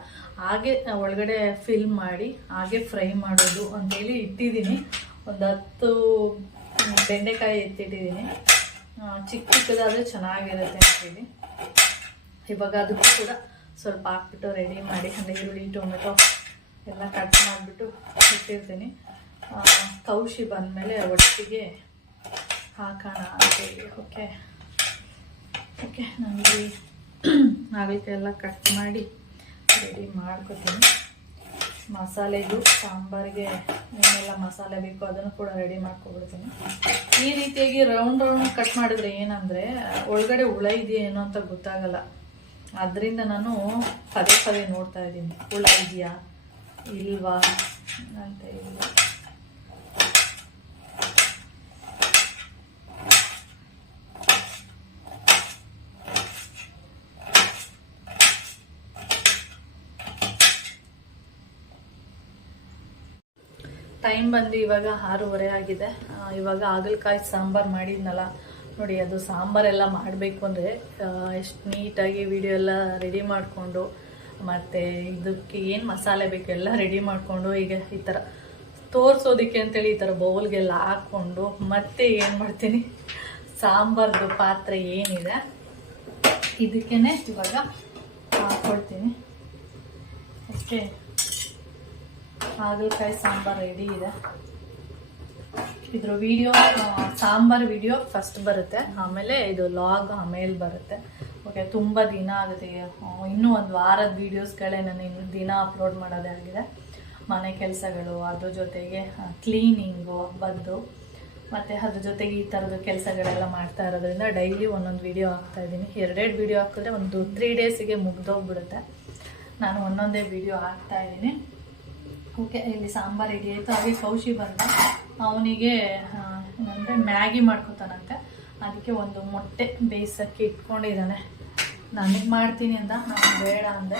A: ಹಾಗೆ ಒಳಗಡೆ ಫಿಲ್ ಮಾಡಿ ಹಾಗೆ ಫ್ರೈ ಮಾಡೋದು ಅಂತೇಳಿ ಇಟ್ಟಿದ್ದೀನಿ. ಒಂದು ಹತ್ತು ಬೆಂಡೆಕಾಯಿ ಎತ್ತಿಟ್ಟಿದ್ದೀನಿ. ಚಿಕ್ಕ ಚಿಕ್ಕದಾದರೆ ಚೆನ್ನಾಗಿರುತ್ತೆ ಅಂತೇಳಿ ಇವಾಗ ಅದಕ್ಕೂ ಕೂಡ ಸ್ವಲ್ಪ ಹಾಕ್ಬಿಟ್ಟು ರೆಡಿ ಮಾಡಿ, ಅಂದರೆ ಈರುಳ್ಳಿ, ಟೊಮೆಟೊ ಎಲ್ಲ ಕಟ್ ಮಾಡಿಬಿಟ್ಟು ಇಟ್ಟಿರ್ತೀನಿ. ಕೌಶಿ ಬಂದಮೇಲೆ ಒಟ್ಟಿಗೆ ಹಾಕೋಣ ಅಂತೇಳಿ ಓಕೆ ಓಕೆ ನನಗೆ ಆಗಲಿಕ್ಕೆ ಎಲ್ಲ ಕಟ್ ಮಾಡಿ ರೆಡಿ ಮಾಡ್ಕೊತೀನಿ. ಮಸಾಲೆದು ಸಾಂಬಾರಿಗೆ ಏನೆಲ್ಲ ಮಸಾಲೆ ಬೇಕು ಅದನ್ನು ಕೂಡ ರೆಡಿ ಮಾಡ್ಕೊಬಿಡ್ತೀನಿ. ಈ ರೀತಿಯಾಗಿ ರೌಂಡ್ ರೌಂಡ್ ಕಟ್ ಮಾಡಿದ್ರೆ ಏನಂದರೆ, ಒಳಗಡೆ ಹುಳ ಇದೆಯೇನೋ ಅಂತ ಗೊತ್ತಾಗಲ್ಲ. ಅದರಿಂದ ನಾನು ಪದೇ ಪದೇ ನೋಡ್ತಾ ಇದ್ದೀನಿ. ಹುಳ ಇದೆಯಾ? ಇಲ್ವಾ? ಅಂತ ಹೇಳಿ. ಟೈಮ್ ಬಂದು ಇವಾಗ ಆರೂವರೆ ಆಗಿದೆ. ಇವಾಗ ಹಾಗಲಕಾಯಿ ಸಾಂಬಾರು ಮಾಡಿದ್ನಲ್ಲ. ನೋಡಿ, ಅದು ಸಾಂಬಾರೆಲ್ಲ ಮಾಡಬೇಕು ಅಂದರೆ ಎಷ್ಟು ನೀಟಾಗಿ ವಿಡಿಯೋ ಎಲ್ಲ ರೆಡಿ ಮಾಡಿಕೊಂಡು, ಮತ್ತು ಇದಕ್ಕೆ ಏನು ಮಸಾಲೆ ಬೇಕು ಎಲ್ಲ ರೆಡಿ ಮಾಡಿಕೊಂಡು ಈಗ ಈ ಥರ ತೋರಿಸೋದಕ್ಕೆ ಅಂತೇಳಿ ಈ ಥರ ಬೌಲ್ಗೆಲ್ಲ ಹಾಕ್ಕೊಂಡು ಮತ್ತೆ ಏನು ಮಾಡ್ತೀನಿ? ಸಾಂಬಾರ್ದು ಪಾತ್ರೆ ಏನಿದೆ? ಇದಕ್ಕೇ ಇವಾಗ ಹಾಕ್ಕೊಳ್ತೀನಿ ಅಷ್ಟೇ. ಹಾಗಲಕಾಯಿ ಸಾಂಬಾರು ರೆಡಿ ಇದೆ. ಇದ್ರ ವಿಡಿಯೋ ಸಾಂಬಾರ್ ವಿಡಿಯೋ ಫಸ್ಟ್ ಬರುತ್ತೆ. ಆಮೇಲೆ ಇದು ಲಾಗ್ ಆಮೇಲೆ ಬರುತ್ತೆ. ಓಕೆ ತುಂಬ ದಿನ ಆಗುತ್ತೆ. ಇನ್ನೂ ಒಂದು ವಾರದ ವೀಡಿಯೋಸ್ಗಳೇ ನಾನು ಇನ್ನು ದಿನ ಅಪ್ಲೋಡ್ ಮಾಡೋದೇ ಆಗಿದೆ. ಮನೆ ಕೆಲಸಗಳು, ಅದ್ರ ಜೊತೆಗೆ ಕ್ಲೀನಿಂಗು ಬದ್ದು ಮತ್ತು ಅದ್ರ ಜೊತೆಗೆ ಈ ಥರದ್ದು ಕೆಲಸಗಳೆಲ್ಲ ಮಾಡ್ತಾ ಇರೋದ್ರಿಂದ ಡೈಲಿ ಒಂದೊಂದು ವಿಡಿಯೋ ಹಾಕ್ತಾ ಇದ್ದೀನಿ. ಎರಡೆರಡು ವಿಡಿಯೋ ಹಾಕಿದ್ರೆ ಒಂದು ತ್ರೀ ಡೇಸಿಗೆ ಮುಗ್ದೋಗ್ಬಿಡುತ್ತೆ. ನಾನು ಒಂದೊಂದೇ ವಿಡಿಯೋ ಹಾಕ್ತಾ ಇದ್ದೀನಿ. ಓಕೆ ಇಲ್ಲಿ ಸಾಂಬಾರು ಆಯಿತು ಹಾಗೆ ಕೌಶಿ ಬಂದ. ಅವನಿಗೆ ಅಂದರೆ ಮ್ಯಾಗಿ ಮಾಡ್ಕೊತಾನಂತೆ. ಅದಕ್ಕೆ ಒಂದು ಮೊಟ್ಟೆ ಬೇಯಿಸೋಕ್ಕೆ ಇಟ್ಕೊಂಡಿದ್ದಾನೆ. ನನಗೆ ಮಾಡ್ತೀನಿ ಅಂತ ನಾನು ಬೇಡ ಅಂದೆ.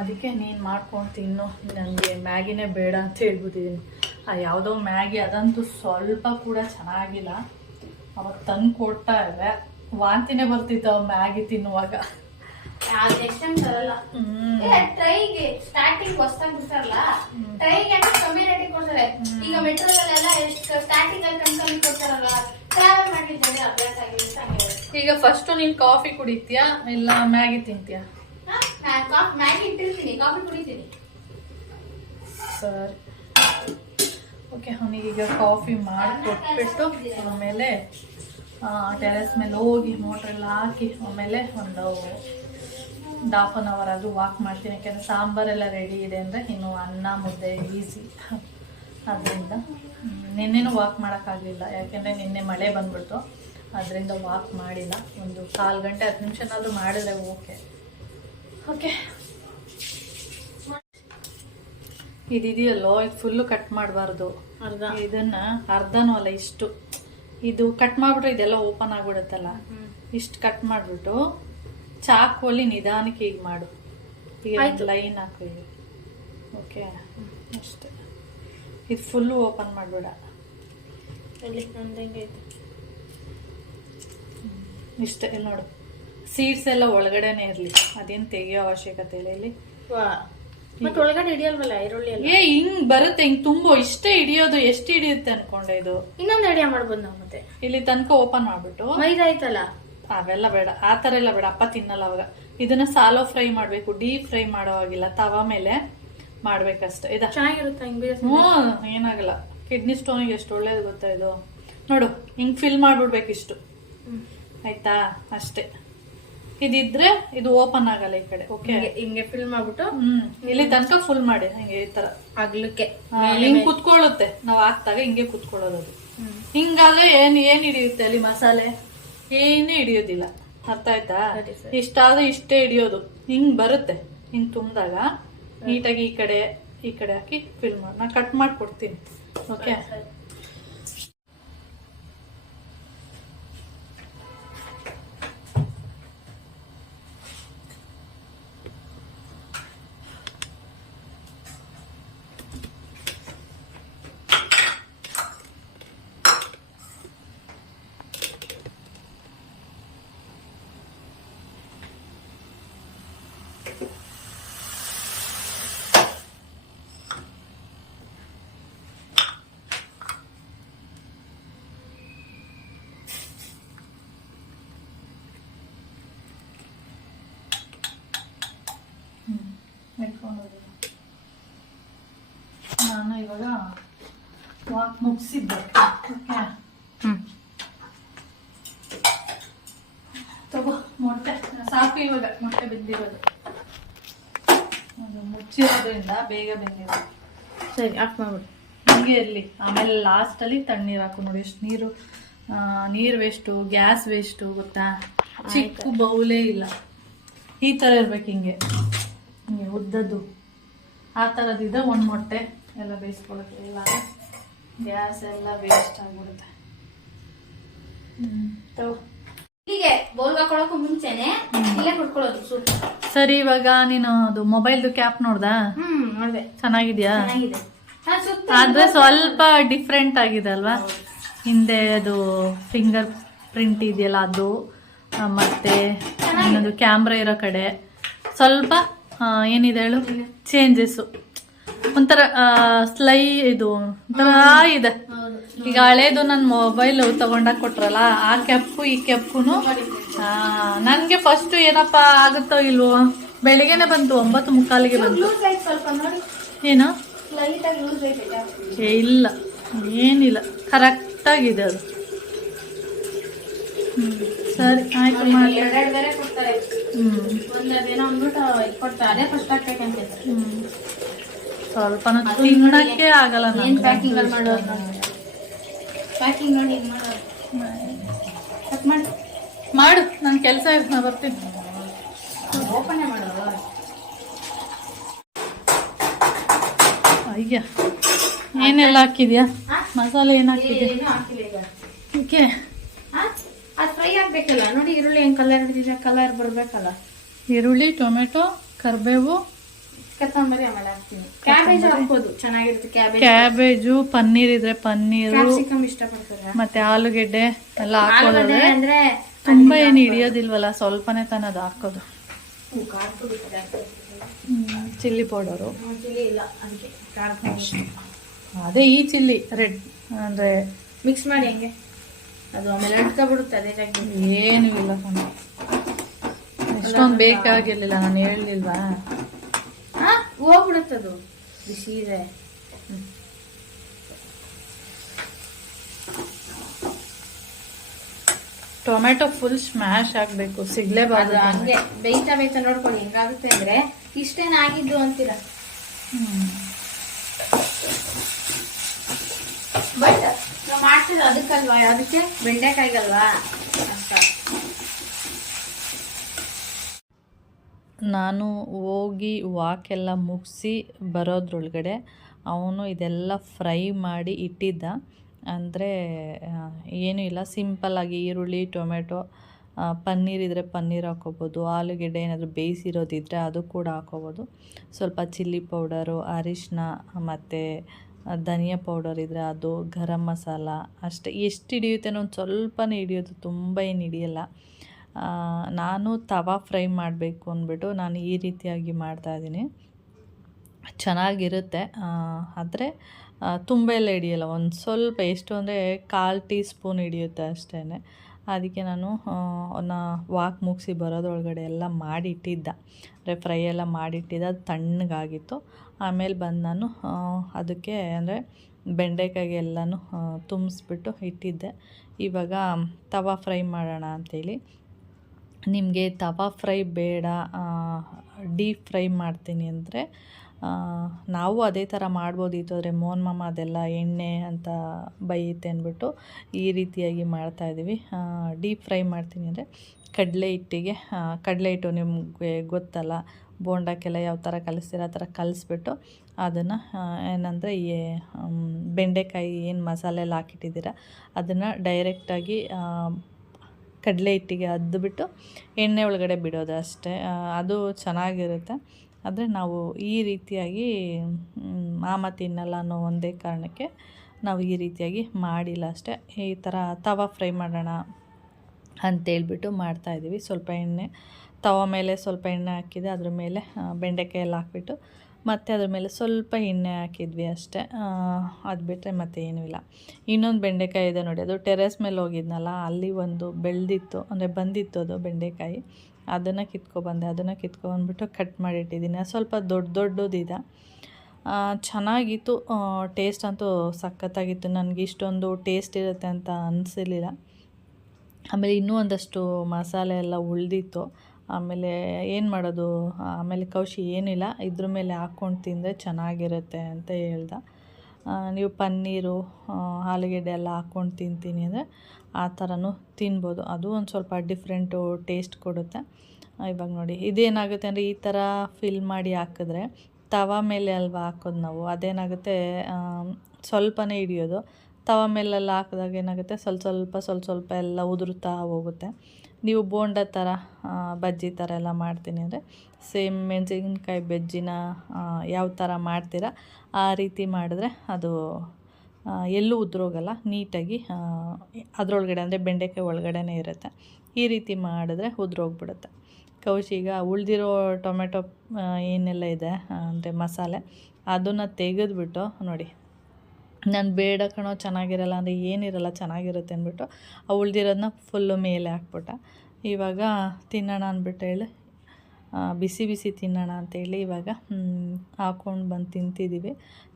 A: ಅದಕ್ಕೆ ನೀನು ಮಾಡ್ಕೊಂಡು ತಿನ್ನು. ನನಗೆ ಮ್ಯಾಗಿನೇ ಬೇಡ ಅಂತ ಹೇಳ್ಬಿಟ್ಟಿದ್ದೀನಿ ಆ, ಯಾವುದೋ ಮ್ಯಾಗಿ, ಅದಂತೂ ಸ್ವಲ್ಪ ಕೂಡ ಚೆನ್ನಾಗಿಲ್ಲ. ಅವಾಗ ತಂದು ಕೊಡ್ತಾ ಇವೆ ವಾಂತಿನೇ ಬರ್ತಿತ್ತು ಮ್ಯಾಗಿ ತಿನ್ನುವಾಗ.
B: ಟೈಮ್ ತರಲ್ಲ.
A: ಹ್ಮ್.
B: ಟ್ರೈಗೆ ಸ್ಟಾರ್ಟಿಂಗ್ ಹೊಸ್ದಾಗಿ ಬಿಡ್ತಾರಲ್ಲ ಟ್ರೈಗೆ ಅಂತ ಕಮ್ಮಿ ರೇಟಿಗೆ ಕೊಡ್ತಾರೆ. ಈಗ ಮೆಟ್ರೋದಲ್ಲೆಲ್ಲ ಎಷ್ಟು ಸ್ಟಾರ್ಟಿಂಗ್ ಅಲ್ಲಿ ಕಮ್ಮಿ ಕಮ್ಮಿ ಕೊಡ್ತಾರಲ್ಲ ಟ್ರಾವೆಲ್ ಮಾಡಿದ್ರೆ ಅಭ್ಯಾಸ ಆಗಿರುತ್ತೆ
A: ಈಗ ಫಸ್ಟ್ ನೀನು ಕಾಫಿ ಕುಡಿತೀಯಾ ಇಲ್ಲ ಮ್ಯಾಗಿ ತಿಂತೀಯಾ?
B: ಕಾಫಿ ಮ್ಯಾಗಿ ಇಟ್ಟಿರ್ತೀನಿ ಕಾಫಿ ಕುಡಿತೀನಿ.
A: ಸರಿ. ಓಕೆ ಅವನಿಗೀಗ ಕಾಫಿ ಮಾಡಿ ಮಾಡಿಕೊಟ್ಬಿಟ್ಟು ಆಮೇಲೆ ಟೆರೆಸ್ ಮೇಲೆ ಹೋಗಿ ಮೋಟ್ರೆಲ್ಲ ಹಾಕಿ ಆಮೇಲೆ ಒಂದು ಒಂದು ಹಾಫ್ ಆನ್ ಅವರ್ ಅದು ವಾಕ್ ಮಾಡ್ತೀನಿ. ಯಾಕೆಂದರೆ ಸಾಂಬಾರೆಲ್ಲ ರೆಡಿ ಇದೆ ಅಂದರೆ ಇನ್ನು ಅನ್ನ ಮುದ್ದೆ ಈಸಿ ಅದರಿಂದ ನಿನ್ನೆನೂ ವಾಕ್ ಮಾಡೋಕ್ಕಾಗಲಿಲ್ಲ. ಯಾಕೆಂದರೆ ನಿನ್ನೆ ಮಳೆ ಬಂದ್ಬಿಡ್ತು. ಅದರಿಂದ ವಾಕ್ ಮಾಡಿಲ್ಲ. ಒಂದು ಕಾಲು ಗಂಟೆ ಹತ್ತು ನಿಮಿಷನಾದರೂ ಮಾಡಿದ್ರೆ ಓಕೆ ಓಕೆ ಇದಿದೆಯಲ್ಲೋ ಇದು ಫುಲ್ಲು ಕಟ್ ಮಾಡಬಾರ್ದು.
B: ಅರ್ಧ.
A: ಇದನ್ನ ಅರ್ಧನೂ ಅಲ್ಲ ಇಷ್ಟು. ಇದು ಕಟ್ ಮಾಡಿಬಿಟ್ರೆ ಇದೆಲ್ಲ ಓಪನ್ ಆಗಿಬಿಡುತ್ತಲ್ಲ? ಇಷ್ಟು ಕಟ್ ಮಾಡಿಬಿಟ್ಟು ಚಾಕುವಲ್ಲಿ ನಿಧಾನಕ್ಕೆ ಈಗ ಮಾಡು.
B: ಆಯ್ತು.
A: ಲೈನ್ ಹಾಕು ಈಗ ಓಕೆ ಅಷ್ಟೇ. ಇದು ಫುಲ್ಲು ಓಪನ್ ಮಾಡಬೇಡ.
B: ಇಲ್ಲಿ ನಂದು
A: ಇಷ್ಟೇ ಇಲ್ಲಿ ನೋಡು. ಸೀಡ್ಸ್ ಎಲ್ಲ ಒಳಗಡೆನೆ ಇರಲಿ. ಅದೇನು ತೆಗಿಯೋ ಅವಶ್ಯಕತೆ ಇಲ್ಲ ಇಲ್ಲಿ.
B: ವಾ. ಮತ್ತೆ ಒಳಗಡೆ ಹಿಡಿಯಲ್ವಲ್ಲ ಈರುಳ್ಳಿ ಎಲ್ಲ?
A: ಏ ಹಿಂಗ್ ಬರುತ್ತೆ ಹಿಂಗ್ ತುಂಬೋ ಇಷ್ಟೇ ಹಿಡಿಯೋದು ಎಷ್ಟು ಹಿಡಿಯುತ್ತೆ ಅನ್ಕೊಂಡೆ ಇದು.
B: ಇನ್ನೊಂದು ಐಡಿಯಾ ಮಾಡ್ಬೋದು ನಾವು ಮತ್ತೆ.
A: ಇಲ್ಲಿ ತನಕ ಓಪನ್ ಮಾಡ್ಬಿಟ್ಟು.
B: ಮೈದಾ ಆಯ್ತಲ್ಲ
A: ಅವೆಲ್ಲ ಬೇಡ ಆ ಥರ ಎಲ್ಲ ಬೇಡ. ಅಪ್ಪ ತಿನ್ನಲ್ಲ ಅವಾಗ. ಇದನ್ನ ಸಾಲೋ ಫ್ರೈ ಮಾಡಬೇಕು ಡೀಪ್ ಫ್ರೈ ಮಾಡೋ ಹಾಗಿಲ್ಲ. ತವ ಮೇಲೆ ಮಾಡ್ಬೇಕಷ್ಟೆ. ಇದು?
B: ಚೆನ್ನಾಗಿರುತ್ತೆ ಹಿಂಗೆ
A: ಹ್ಞೂ ಏನಾಗಲ್ಲ. ಕಿಡ್ನಿ ಸ್ಟೋನಿಗೆ ಎಷ್ಟು ಒಳ್ಳೇದು ಗೊತ್ತಾ ಇದು? ನೋಡು ಹಿಂಗ್ ಫಿಲ್ ಮಾಡ್ಬಿಡ್ಬೇಕಿಷ್ಟು ಆಯ್ತಾ? ಅಷ್ಟೇ. ಇದಿದ್ರೆ ಇದು ಓಪನ್ ಆಗಲ್ಲ ಈ ಕಡೆ ಓಕೆ
B: ಹಿಂಗೆ ಫಿಲ್ ಮಾಡ್ಬಿಟ್ಟು
A: ಹ್ಮ್. ಇಲ್ಲಿ ತನಕ ಫುಲ್ ಮಾಡಿ ಹಿಂಗೆ ಈ ತರ ಆಗ್ಲಿಕ್ಕೆ ಹಿಂಗ್ ಕುತ್ಕೊಳ್ಳುತ್ತೆ. ನಾವ್ ಹಾಕ್ದಾಗ ಹಿಂಗೆ ಕುತ್ಕೊಳ್ಳೋದು ಅದು. ಹಿಂಗಾದ್ರೆ ಏನ್ ಏನ್ ಹಿಡಿಯುತ್ತೆ ಅಲ್ಲಿ ಮಸಾಲೆ? ಏನೇ ಹಿಡಿಯೋದಿಲ್ಲ. ಅರ್ಥ ಆಯ್ತಾ? ಇಷ್ಟಾದ್ರೂ. ಇಷ್ಟೇ ಹಿಡಿಯೋದು. ಹಿಂಗ್ ಬರುತ್ತೆ. ಹಿಂಗ್ ತುಂಬಿದಾಗ ನೀಟಾಗಿ ಈ ಕಡೆ ಈ ಕಡೆ ಹಾಕಿ ಫಿಲ್ ಮಾಡಿ. ನಾ ಕಟ್ ಮಾಡಿ ಕೊಡ್ತೀನಿ ಓಕೆ ಮುಗಿಸಿದ್ದೆ. ಓಕೆ ತಗೋ ಮೊಟ್ಟೆ. ಸಾಕು ಇವಾಗ. ಮೊಟ್ಟೆ ಬೆಂದಿರೋದು. ಮುಚ್ಚಿರೋದ್ರಿಂದ ಬೇಗ ಬೆಂದಿರೋದು
B: ಸರಿ ಆಫ್ ಮಾಡ್ಬಿಡಿ.
A: ಹಿಂಗೆ ಇರಲಿ. ಆಮೇಲೆ ಲಾಸ್ಟಲ್ಲಿ ತಣ್ಣೀರು ಹಾಕು ನೋಡಿ. ಎಷ್ಟು ನೀರು ನೀರು ವೇಸ್ಟು ಗ್ಯಾಸ್ ವೇಸ್ಟು ಗೊತ್ತಾ? ಚಿಕ್ಕ ಬೌಲೇ ಇಲ್ಲ. ಈ ಥರ ಇರ್ಬೇಕು ಹಿಂಗೆ. ಹಿಂಗೆ ಉದ್ದದ್ದು. ಆ ಥರದಿದ್ರೆ ಒಂದು ಮೊಟ್ಟೆ ಎಲ್ಲ ಬೇಯಿಸ್ಕೊಳಕ್ಕೆ. ಇಲ್ಲ ಗ್ಯಾಸ್ ಎಲ್ಲ ವೇಸ್ಟ್ ಆಗಿಬಿಡುತ್ತೆ ಹ್ಞೂ ತಗೋ
B: ಹೀಗೆ ಬೌಲ್ ಹಾಕೊಳಕ್ಕೂ ಮುಂಚೆನೆ ಇಲ್ಲೇ ಕುಟ್ಕೊಳ್ಳೋದು ಸೂಪ್
A: ಸರಿ ಇವಾಗ ನೀನು ಅದು ಮೊಬೈಲ್ದು ಕ್ಯಾಪ್ ನೋಡ್ದಾ?
B: ಹ್ಮ್ ನೋಡ್ದೆ.
A: ಚೆನ್ನಾಗಿದ್ಯಾ?
B: ಚೆನ್ನಾಗಿದೆ. ನಾನ್ ಸುತ್ತ
A: ಆದ್ರೆ ಸ್ವಲ್ಪ ಡಿಫ್ರೆಂಟ್ ಆಗಿದೆ ಅಲ್ವಾ? ಹಿಂದೆ. ಅದು ಫಿಂಗರ್ ಪ್ರಿಂಟ್ ಇದೆಯಲ್ಲ ಅದು ಆ, ಮತ್ತೆ ಕ್ಯಾಮ್ರಾ ಇರೋ ಕಡೆ. ಸ್ವಲ್ಪ ಆ, ಏನಿದೆ ಹೇಳು? ಚೇಂಜಸ್ಸು ಒಂಥರ ಸ್ಲೈ ಇದು ಒಂಥರ ಇದೆ. ಈಗ ಹಳೇದು ನನ್ನ ಮೊಬೈಲ್ ತಗೊಂಡಾಗ ಕೊಟ್ರಲ್ಲ ಆ ಕೆಪ್ಪು ಈ ಕೆಪ್ಪುನು ನನಗೆ ಫಸ್ಟ್ ಏನಪ್ಪ ಆಗುತ್ತೋ ಇಲ್ವೋ? ಬೆಳಿಗ್ಗೆನೆ ಬಂತು ಒಂಬತ್ತು ಮುಕ್ಕಾಲಿಗೆ ಬಂತು. ಏನು? ಏ ಇಲ್ಲ. ಏನಿಲ್ಲ. ಕರೆಕ್ಟಾಗಿದೆ ಅದು. ಸರಿ ಆಯ್ತು ಮಾಡಿ ಸ್ವಲ್ಪನೂ ತಿನ್ನಕ್ಕೆ ಆಗಲ್ಲ
B: ಏನ್. ಪ್ಯಾಕಿಂಗ್ ಅಲ್ಲಿ ಮಾಡೋದು? ಪ್ಯಾಕಿಂಗ್ ನೋಡಿ ಹಿಂಗ್ ಮಾಡೋದು? ಕಟ್ ಮಾಡಿ.
A: ಮಾಡು ನನ್ನ ಕೆಲಸ ಇರ್ತದೆ ನಾ ಬರ್ತೀನಿ.
B: ಓಪನ್ ಮಾಡೋದು?
A: ಅಯ್ಯ ಏನೆಲ್ಲ ಹಾಕಿದ್ಯಾ? ಮಸಾಲೆ ಏನು ಹಾಕಿದ್ಯಾ? ಓಕೆ?
B: ಅದ್ ಫ್ರೈ ಆಗ್ಬೇಕಲ್ಲ? ನೋಡಿ ಈರುಳ್ಳಿ ಹೆಂಗ್ ಕಲರ್ ಹಿಡಿದಿದೆ ಕಲರ್ ಬರ್ಬೇಕಲ್ಲ?
A: ಈರುಳ್ಳಿ ಟೊಮೆಟೊ ಕರಿಬೇವು
B: ಕೊತ್ತಂಬರಿ ಆಮೇಲೆ ಹಾಕ್ತೀನಿ. ಕ್ಯಾಬೇಜ್ ಹಾಕ್ಬೋದು. ಚೆನ್ನಾಗಿರುತ್ತೆ ಕ್ಯಾಬೇಜ್
A: ಕ್ಯಾಬೇಜು ಪನ್ನೀರ್ ಇದ್ರೆ ಪನ್ನೀರು
B: ಕ್ಯಾಪ್ಸಿಕಮ್ ಇಷ್ಟಪಡ್ತಾರೆ.
A: ಮತ್ತೆ ಆಲೂಗೆಡ್ಡೆ ಎಲ್ಲ
B: ಆಲೂಗಡ್ಡೆ
A: ಹಾಕೋದ್ರೆ
B: ಅಂದ್ರೆ
A: ತುಂಬಾ ಏನು ಹಿಡಿಯೋದಿಲ್ವಲ್ಲ ಸ್ವಲ್ಪನೇ ತಾನ ಅದು ಹಾಕೋದು. Chilli powder. ಅದೇ ಈ ಚಿಲ್ಲಿ ರೆಡ್ ಅಂದ್ರೆ
B: ಮಿಕ್ಸ್ ಮಾಡಿ ಹಂಗೆ? ಅದು ಆಮೇಲೆ ಅಂಟ್ಕೊಬಿಡುತ್ತೆ ಅದೇ ಏನೂ
A: ಏನು ಇಲ್ಲ ಕಣ. ಎಷ್ಟೊಂದು ಬೇಕಾಗಿರ್ಲಿಲ್ಲ ನಾನು ಹೇಳಲಿಲ್ವಾ?
B: ಹಾ ಹೋಗ್ಬಿಡುತ್ತೆ ಅದು. ಬಿಸಿ ಇದೆ
A: ಟೊಮೆಟೊ ಫುಲ್ ಸ್ಮ್ಯಾಶ್ ಆಗಬೇಕು
B: ಅದು
A: ಸಿಗ್ಲೇಬಾರ್ದು
B: ಹಂಗೆ ಬೇಯ್ತಾ ಬೇಯ್ತಾ ನೋಡ್ಕೊಳ್ಳಿ ಹೆಂಗಾಗುತ್ತೆ ಅಂದ್ರೆ ಇಷ್ಟೇನಾಗಿದ್ದು ಅಂತೀರ?
A: ಹ್ಮ್.
B: ಬಟ್ ನಾವು ಮಾಡ್ತಿರೋ ಅದಕ್ಕಲ್ವಾ? ಅದಕ್ಕೆ ಬೆಂಡೆಕಾಯಿಗಲ್ವಾ? ಅಂತ
A: ನಾನು ಹೋಗಿ ವಾಕೆಲ್ಲ ಮುಗಿಸಿ ಬರೋದ್ರೊಳಗಡೆ ಅವನು ಇದೆಲ್ಲ ಫ್ರೈ ಮಾಡಿ ಇಟ್ಟಿದ್ದ. ಅಂದರೆ ಏನೂ ಇಲ್ಲ. ಸಿಂಪಲ್ಲಾಗಿ ಈರುಳ್ಳಿ, ಟೊಮೆಟೊ ಪನ್ನೀರ್ ಇದ್ದರೆ ಪನ್ನೀರ್ ಹಾಕ್ಕೋಬೋದು ಆಲೂಗೆಡ್ಡೆ ಏನಾದರೂ ಬೇಯಿಸಿರೋದಿದ್ದರೆ ಅದು ಕೂಡ ಹಾಕ್ಕೋಬೋದು ಸ್ವಲ್ಪ ಚಿಲ್ಲಿ ಪೌಡರು ಅರಿಶಿನ ಮತ್ತು ಧನಿಯಾ ಪೌಡರ್ ಇದ್ದರೆ ಅದು, ಗರಂ ಮಸಾಲ ಅಷ್ಟೇ. ಎಷ್ಟು ಹಿಡಿಯುತ್ತೆ ಒಂದು ಸ್ವಲ್ಪನೇ ಹಿಡಿಯೋದು, ತುಂಬ ಏನು ಹಿಡಿಯಲ್ಲ. ನಾನು ತವಾ ಫ್ರೈ ಮಾಡಬೇಕು ಅಂದ್ಬಿಟ್ಟು ನಾನು ಈ ರೀತಿಯಾಗಿ ಮಾಡ್ತಾಯಿದ್ದೀನಿ ಚೆನ್ನಾಗಿರುತ್ತೆ. ಆದರೆ ತುಂಬ ಎಲ್ಲ ಹಿಡಿಯಲ್ಲ. ಒಂದು ಸ್ವಲ್ಪ ಎಷ್ಟು ಅಂದರೆ ಕಾಲು ಟೀ ಸ್ಪೂನ್ ಹಿಡಿಯುತ್ತೆ ಅಷ್ಟೇ ಅದಕ್ಕೆ ನಾನು ಅವನ್ನ ವಾಕ್ ಮುಗಿಸಿ ಬರೋದ್ರೊಳಗಡೆ ಎಲ್ಲ ಮಾಡಿಟ್ಟಿದ್ದ. ಅಂದರೆ ಫ್ರೈ ಎಲ್ಲ ಮಾಡಿಟ್ಟಿದ್ದ. ಅದು ತಣ್ಣಗಾಗಿತ್ತು. ಆಮೇಲೆ ಬಂದು ನಾನು ಅದಕ್ಕೆ ಅಂದರೆ ಬೆಂಡೆಕಾಯಿ ಎಲ್ಲನೂ ತುಂಬಿಸ್ಬಿಟ್ಟು ಇಟ್ಟಿದ್ದೆ. ಇವಾಗ ತವಾ ಫ್ರೈ ಮಾಡೋಣ ಅಂಥೇಳಿ ನಿಮಗೆ ತವಾ ಫ್ರೈ ಬೇಡ ಡೀಪ್ ಫ್ರೈ ಮಾಡ್ತೀನಿ ಅಂದರೆ ನಾವು ಅದೇ ಥರ ಮಾಡ್ಬೋದಿತ್ತು ಆದರೆ ಮೋನ್ ಮಾಮ ಅದೆಲ್ಲ ಎಣ್ಣೆ ಅಂತ ಬೈಯುತ್ತೆ ಅಂದ್ಬಿಟ್ಟು ಈ ರೀತಿಯಾಗಿ ಮಾಡ್ತಾಯಿದ್ದೀವಿ ಡೀಪ್ ಫ್ರೈ ಮಾಡ್ತೀನಿ ಅಂದರೆ ಕಡಲೆ ಹಿಟ್ಟಿಗೆ ಕಡಲೆ ಹಿಟ್ಟು ನಿಮಗೆ ಗೊತ್ತಲ್ಲ, ಬೋಂಡಕ್ಕೆಲ್ಲ ಯಾವ ಥರ ಕಲಿಸ್ತೀರ ಆ ಥರ ಕಲಿಸ್ಬಿಟ್ಟು ಅದನ್ನು ಏನಂದರೆ ಏ ಬೆಂಡೆಕಾಯಿ ಏನು ಮಸಾಲೆ ಎಲ್ಲ ಹಾಕಿಟ್ಟಿದ್ದೀರ, ಅದನ್ನು ಡೈರೆಕ್ಟಾಗಿ ಕಡಲೆ ಹಿಟ್ಟಿಗೆ ಅದ್ದುಬಿಟ್ಟು ಎಣ್ಣೆ ಒಳಗಡೆ ಬಿಡೋದು ಅಷ್ಟೇ. ಅದು ಚೆನ್ನಾಗಿರುತ್ತೆ. ಆದರೆ ನಾವು ಈ ರೀತಿಯಾಗಿ ಮಾಮ ತಿನ್ನಲ್ಲ ಅನ್ನೋ ಒಂದೇ ಕಾರಣಕ್ಕೆ ನಾವು ಈ ರೀತಿಯಾಗಿ ಮಾಡಿಲ್ಲ ಅಷ್ಟೇ. ಈ ಥರ ತವಾ ಫ್ರೈ ಮಾಡೋಣ ಅಂತೇಳ್ಬಿಟ್ಟು ಮಾಡ್ತಾಯಿದ್ದೀವಿ ಸ್ವಲ್ಪ ಎಣ್ಣೆ, ತವ ಮೇಲೆ ಸ್ವಲ್ಪ ಎಣ್ಣೆ ಹಾಕಿದೆ. ಅದ್ರ ಮೇಲೆ ಬೆಂಡೆಕಾಯಿ ಹಾಕ್ಬಿಟ್ಟು ಮತ್ತು ಅದ್ರ ಮೇಲೆ ಸ್ವಲ್ಪ ಎಣ್ಣೆ ಹಾಕಿದ್ವಿ ಅಷ್ಟೇ. ಅದು ಬಿಟ್ಟರೆ ಮತ್ತೆ ಏನೂ ಇಲ್ಲ. ಇನ್ನೊಂದು ಬೆಂಡೆಕಾಯಿ ಇದೆ ನೋಡಿ, ಅದು ಟೆರೆಸ್ ಮೇಲೆ ಹೋಗಿದ್ನಲ್ಲ, ಅಲ್ಲಿ ಒಂದು ಬೆಳೆದಿತ್ತು, ಅಂದರೆ ಬಂದಿತ್ತು ಅದು ಬೆಂಡೆಕಾಯಿ. ಅದನ್ನು ಕಿತ್ಕೊಬಂದೆ ಅದನ್ನು ಕಿತ್ಕೊಬಂದ್ಬಿಟ್ಟು ಕಟ್ ಮಾಡಿಟ್ಟಿದ್ದೀನಿ. ಸ್ವಲ್ಪ ದೊಡ್ಡ ದೊಡ್ಡದಿದೆ ಚೆನ್ನಾಗಿತ್ತು. ಟೇಸ್ಟ್ ಅಂತೂ ಸಖತ್ತಾಗಿತ್ತು. ನನಗೆ ಇಷ್ಟೊಂದು ಟೇಸ್ಟ್ ಇರುತ್ತೆ ಅಂತ ಅನಿಸಿರಲಿಲ್ಲ. ಆಮೇಲೆ ಇನ್ನೂ ಒಂದಷ್ಟು ಮಸಾಲೆ ಎಲ್ಲ ಉಳಿದಿತ್ತು. ಆಮೇಲೆ ಏನು ಮಾಡೋದು? ಆಮೇಲೆ ಕೌಶಿ ಏನಿಲ್ಲ, ಇದ್ರ ಮೇಲೆ ಹಾಕ್ಕೊಂಡು ತಿಂದರೆ ಚೆನ್ನಾಗಿರುತ್ತೆ ಅಂತ ಹೇಳ್ದ. ನೀವು ಪನ್ನೀರು ಆಲೂಗೆಡ್ಡೆ ಎಲ್ಲ ಹಾಕ್ಕೊಂಡು ತಿಂತೀನಿ ಅಂದರೆ ಆ ಥರನೂ ತಿನ್ಬೋದು. ಅದು ಒಂದು ಸ್ವಲ್ಪ ಡಿಫ್ರೆಂಟು ಟೇಸ್ಟ್ ಕೊಡುತ್ತೆ. ಇವಾಗ ನೋಡಿ, ಇದೇನಾಗುತ್ತೆ ಅಂದರೆ ಈ ಥರ ಫಿಲ್ ಮಾಡಿ ಹಾಕಿದ್ರೆ ತವ ಮೇಲೆ ಅಲ್ವಾ ಹಾಕೋದು ನಾವು? ಅದೇನಾಗುತ್ತೆ ಸ್ವಲ್ಪನೇ ಹಿಡಿಯೋದು. ತವ ಮೇಲೆಲ್ಲ ಹಾಕಿದಾಗ ಏನಾಗುತ್ತೆ? ಸ್ವಲ್ಪ ಸ್ವಲ್ಪ ಸ್ವಲ್ಪ ಸ್ವಲ್ಪ ಎಲ್ಲ ಉದುರುತ್ತಾ ಹೋಗುತ್ತೆ. ನೀವು ಬೋಂಡ ಥರ ಬಜ್ಜಿ ಥರ ಎಲ್ಲ ಮಾಡ್ತೀನಿ ಅಂದರೆ ಸೇಮ್ ಮೆಣಸಿನ್ಕಾಯಿ ಬಜ್ಜಿನ ಯಾವ ಥರ ಮಾಡ್ತೀರಾ, ಆ ರೀತಿ ಮಾಡಿದ್ರೆ ಅದು ಎಲ್ಲೂ ಉದ್ರೋಗಲ್ಲ, ನೀಟಾಗಿ ಅದರೊಳಗಡೆ ಅಂದರೆ ಬೆಂಡೆಕಾಯಿ ಒಳಗಡೆನೇ ಇರುತ್ತೆ. ಈ ರೀತಿ ಮಾಡಿದ್ರೆ ಉದ್ರೋಗ್ಬಿಡುತ್ತೆ. ಕೌಶಿಗ ಉಳಿದಿರೋ ಟೊಮೆಟೊ ಏನೆಲ್ಲ ಇದೆ ಅಂದರೆ ಮಸಾಲೆ, ಅದನ್ನು ತೆಗೆದುಬಿಟ್ಟು ನೋಡಿ ನಾನು ಬೇಡ ಕಣೋ, ಚೆನ್ನಾಗಿರಲ್ಲ ಅಂದರೆ ಏನಿರಲ್ಲ, ಚೆನ್ನಾಗಿರುತ್ತೆ ಅಂದ್ಬಿಟ್ಟು ಆ ಉಳ್ದಿರೋದನ್ನ ಫುಲ್ಲು ಮೇಲೆ ಹಾಕ್ಬಿಟ್ಟ. ಇವಾಗ ತಿನ್ನೋಣ ಅಂದ್ಬಿಟ್ಟು ಹೇಳಿ. ಬಿಸಿ ಬಿಸಿ ತಿನ್ನೋಣ ಅಂತೇಳಿ ಇವಾಗ ಹಾಕ್ಕೊಂಡು ಬಂದು ತಿಂತಿದ್ದೀವಿ.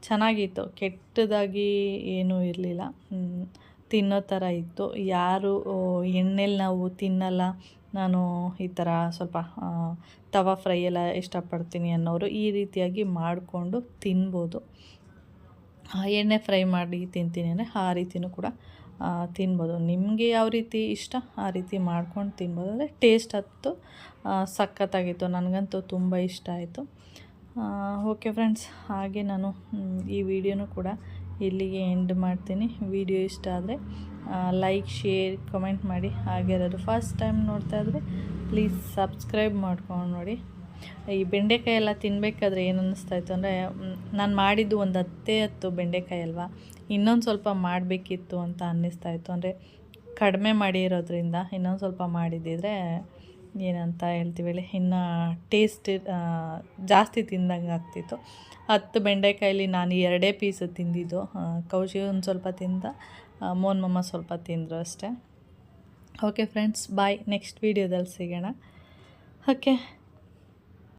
A: ಚೆನ್ನಾಗಿತ್ತು. ಕೆಟ್ಟದಾಗಿ ಏನೂ ಇರಲಿಲ್ಲ. ತಿನ್ನೋ ಥರ ಇತ್ತು. ಯಾರು ಎಣ್ಣೆಲಿ ನಾವು ತಿನ್ನಲ್ಲ. ನಾನು ಈ ಥರ ಸ್ವಲ್ಪ ತವಾ ಫ್ರೈ ಎಲ್ಲ ಇಷ್ಟಪಡ್ತೀನಿ ಅನ್ನೋರು ಈ ರೀತಿಯಾಗಿ ಮಾಡಿಕೊಂಡು ತಿನ್ಬೋದು. ಎಣ್ಣೆ ಫ್ರೈ ಮಾಡಿ ತಿಂತೀನಿ ಅಂದರೆ ಆ ರೀತಿಯೂ ಕೂಡ ತಿನ್ಬೋದು. ನಿಮಗೆ ಯಾವ ರೀತಿ ಇಷ್ಟ ಆ ರೀತಿ ಮಾಡ್ಕೊಂಡು ತಿನ್ಬೋದು. ಅಂದರೆ ಟೇಸ್ಟ್ ಹತ್ತು ಸಖತ್ತಾಗಿತ್ತು. ನನಗಂತೂ ತುಂಬ ಇಷ್ಟ ಆಯಿತು. ಓಕೆ ಫ್ರೆಂಡ್ಸ್ ಹಾಗೆ ನಾನು ಈ ವಿಡಿಯೋನೂ ಕೂಡ ಇಲ್ಲಿಗೆ ಎಂಡ್ ಮಾಡ್ತೀನಿ. ವಿಡಿಯೋ ಇಷ್ಟ ಆದರೆ ಲೈಕ್ ಶೇರ್ ಕಮೆಂಟ್ ಮಾಡಿ. ಹಾಗೆ ಯಾರಾದ್ರು ಫಸ್ಟ್ ಟೈಮ್ ನೋಡ್ತಾ ಇದ್ದರೆ ಪ್ಲೀಸ್ ಸಬ್ಸ್ಕ್ರೈಬ್ ಮಾಡ್ಕೊಂಡು ನೋಡಿ. ಈ ಬೆಂಡೆಕಾಯಿ ಎಲ್ಲ ತಿನ್ನಬೇಕಾದ್ರೆ ಏನು ಅನ್ನಿಸ್ತಾ ಇತ್ತು ಅಂದರೆ ನಾನು ಮಾಡಿದ್ದು ಒಂದು ಹತ್ತೇ ಹತ್ತು ಬೆಂಡೆಕಾಯಿ ಅಲ್ವಾ? ಇನ್ನೊಂದು ಸ್ವಲ್ಪ ಮಾಡಬೇಕಿತ್ತು ಅಂತ ಅನ್ನಿಸ್ತಾ ಇತ್ತು ಅಂದರೆ ಕಡಿಮೆ ಮಾಡಿರೋದ್ರಿಂದ ಇನ್ನೊಂದು ಸ್ವಲ್ಪ ಮಾಡಿದ್ದಿದ್ರೆ ಏನಂತ ಹೇಳ್ತೀವಿ ಹೇಳಿ, ಇನ್ನು ಟೇಸ್ಟ್ ಜಾಸ್ತಿ ತಿಂದಂಗೆ ಆಗ್ತಿತ್ತು. ಹತ್ತು ಬೆಂಡೆಕಾಯಲ್ಲಿ ನಾನು ಎರಡೇ ಪೀಸ್ ತಿಂದಿದ್ದು. ಕೌಶಿ ಒಂದು ಸ್ವಲ್ಪ ತಿಂದ ಮೋನ್ ಮಮ್ಮ ಸ್ವಲ್ಪ ತಿಂದರು ಅಷ್ಟೇ. ಓಕೆ ಫ್ರೆಂಡ್ಸ್ ಬಾಯ್ ನೆಕ್ಸ್ಟ್ ವೀಡಿಯೋದಲ್ಲಿ ಸಿಗೋಣ. ಓಕೆ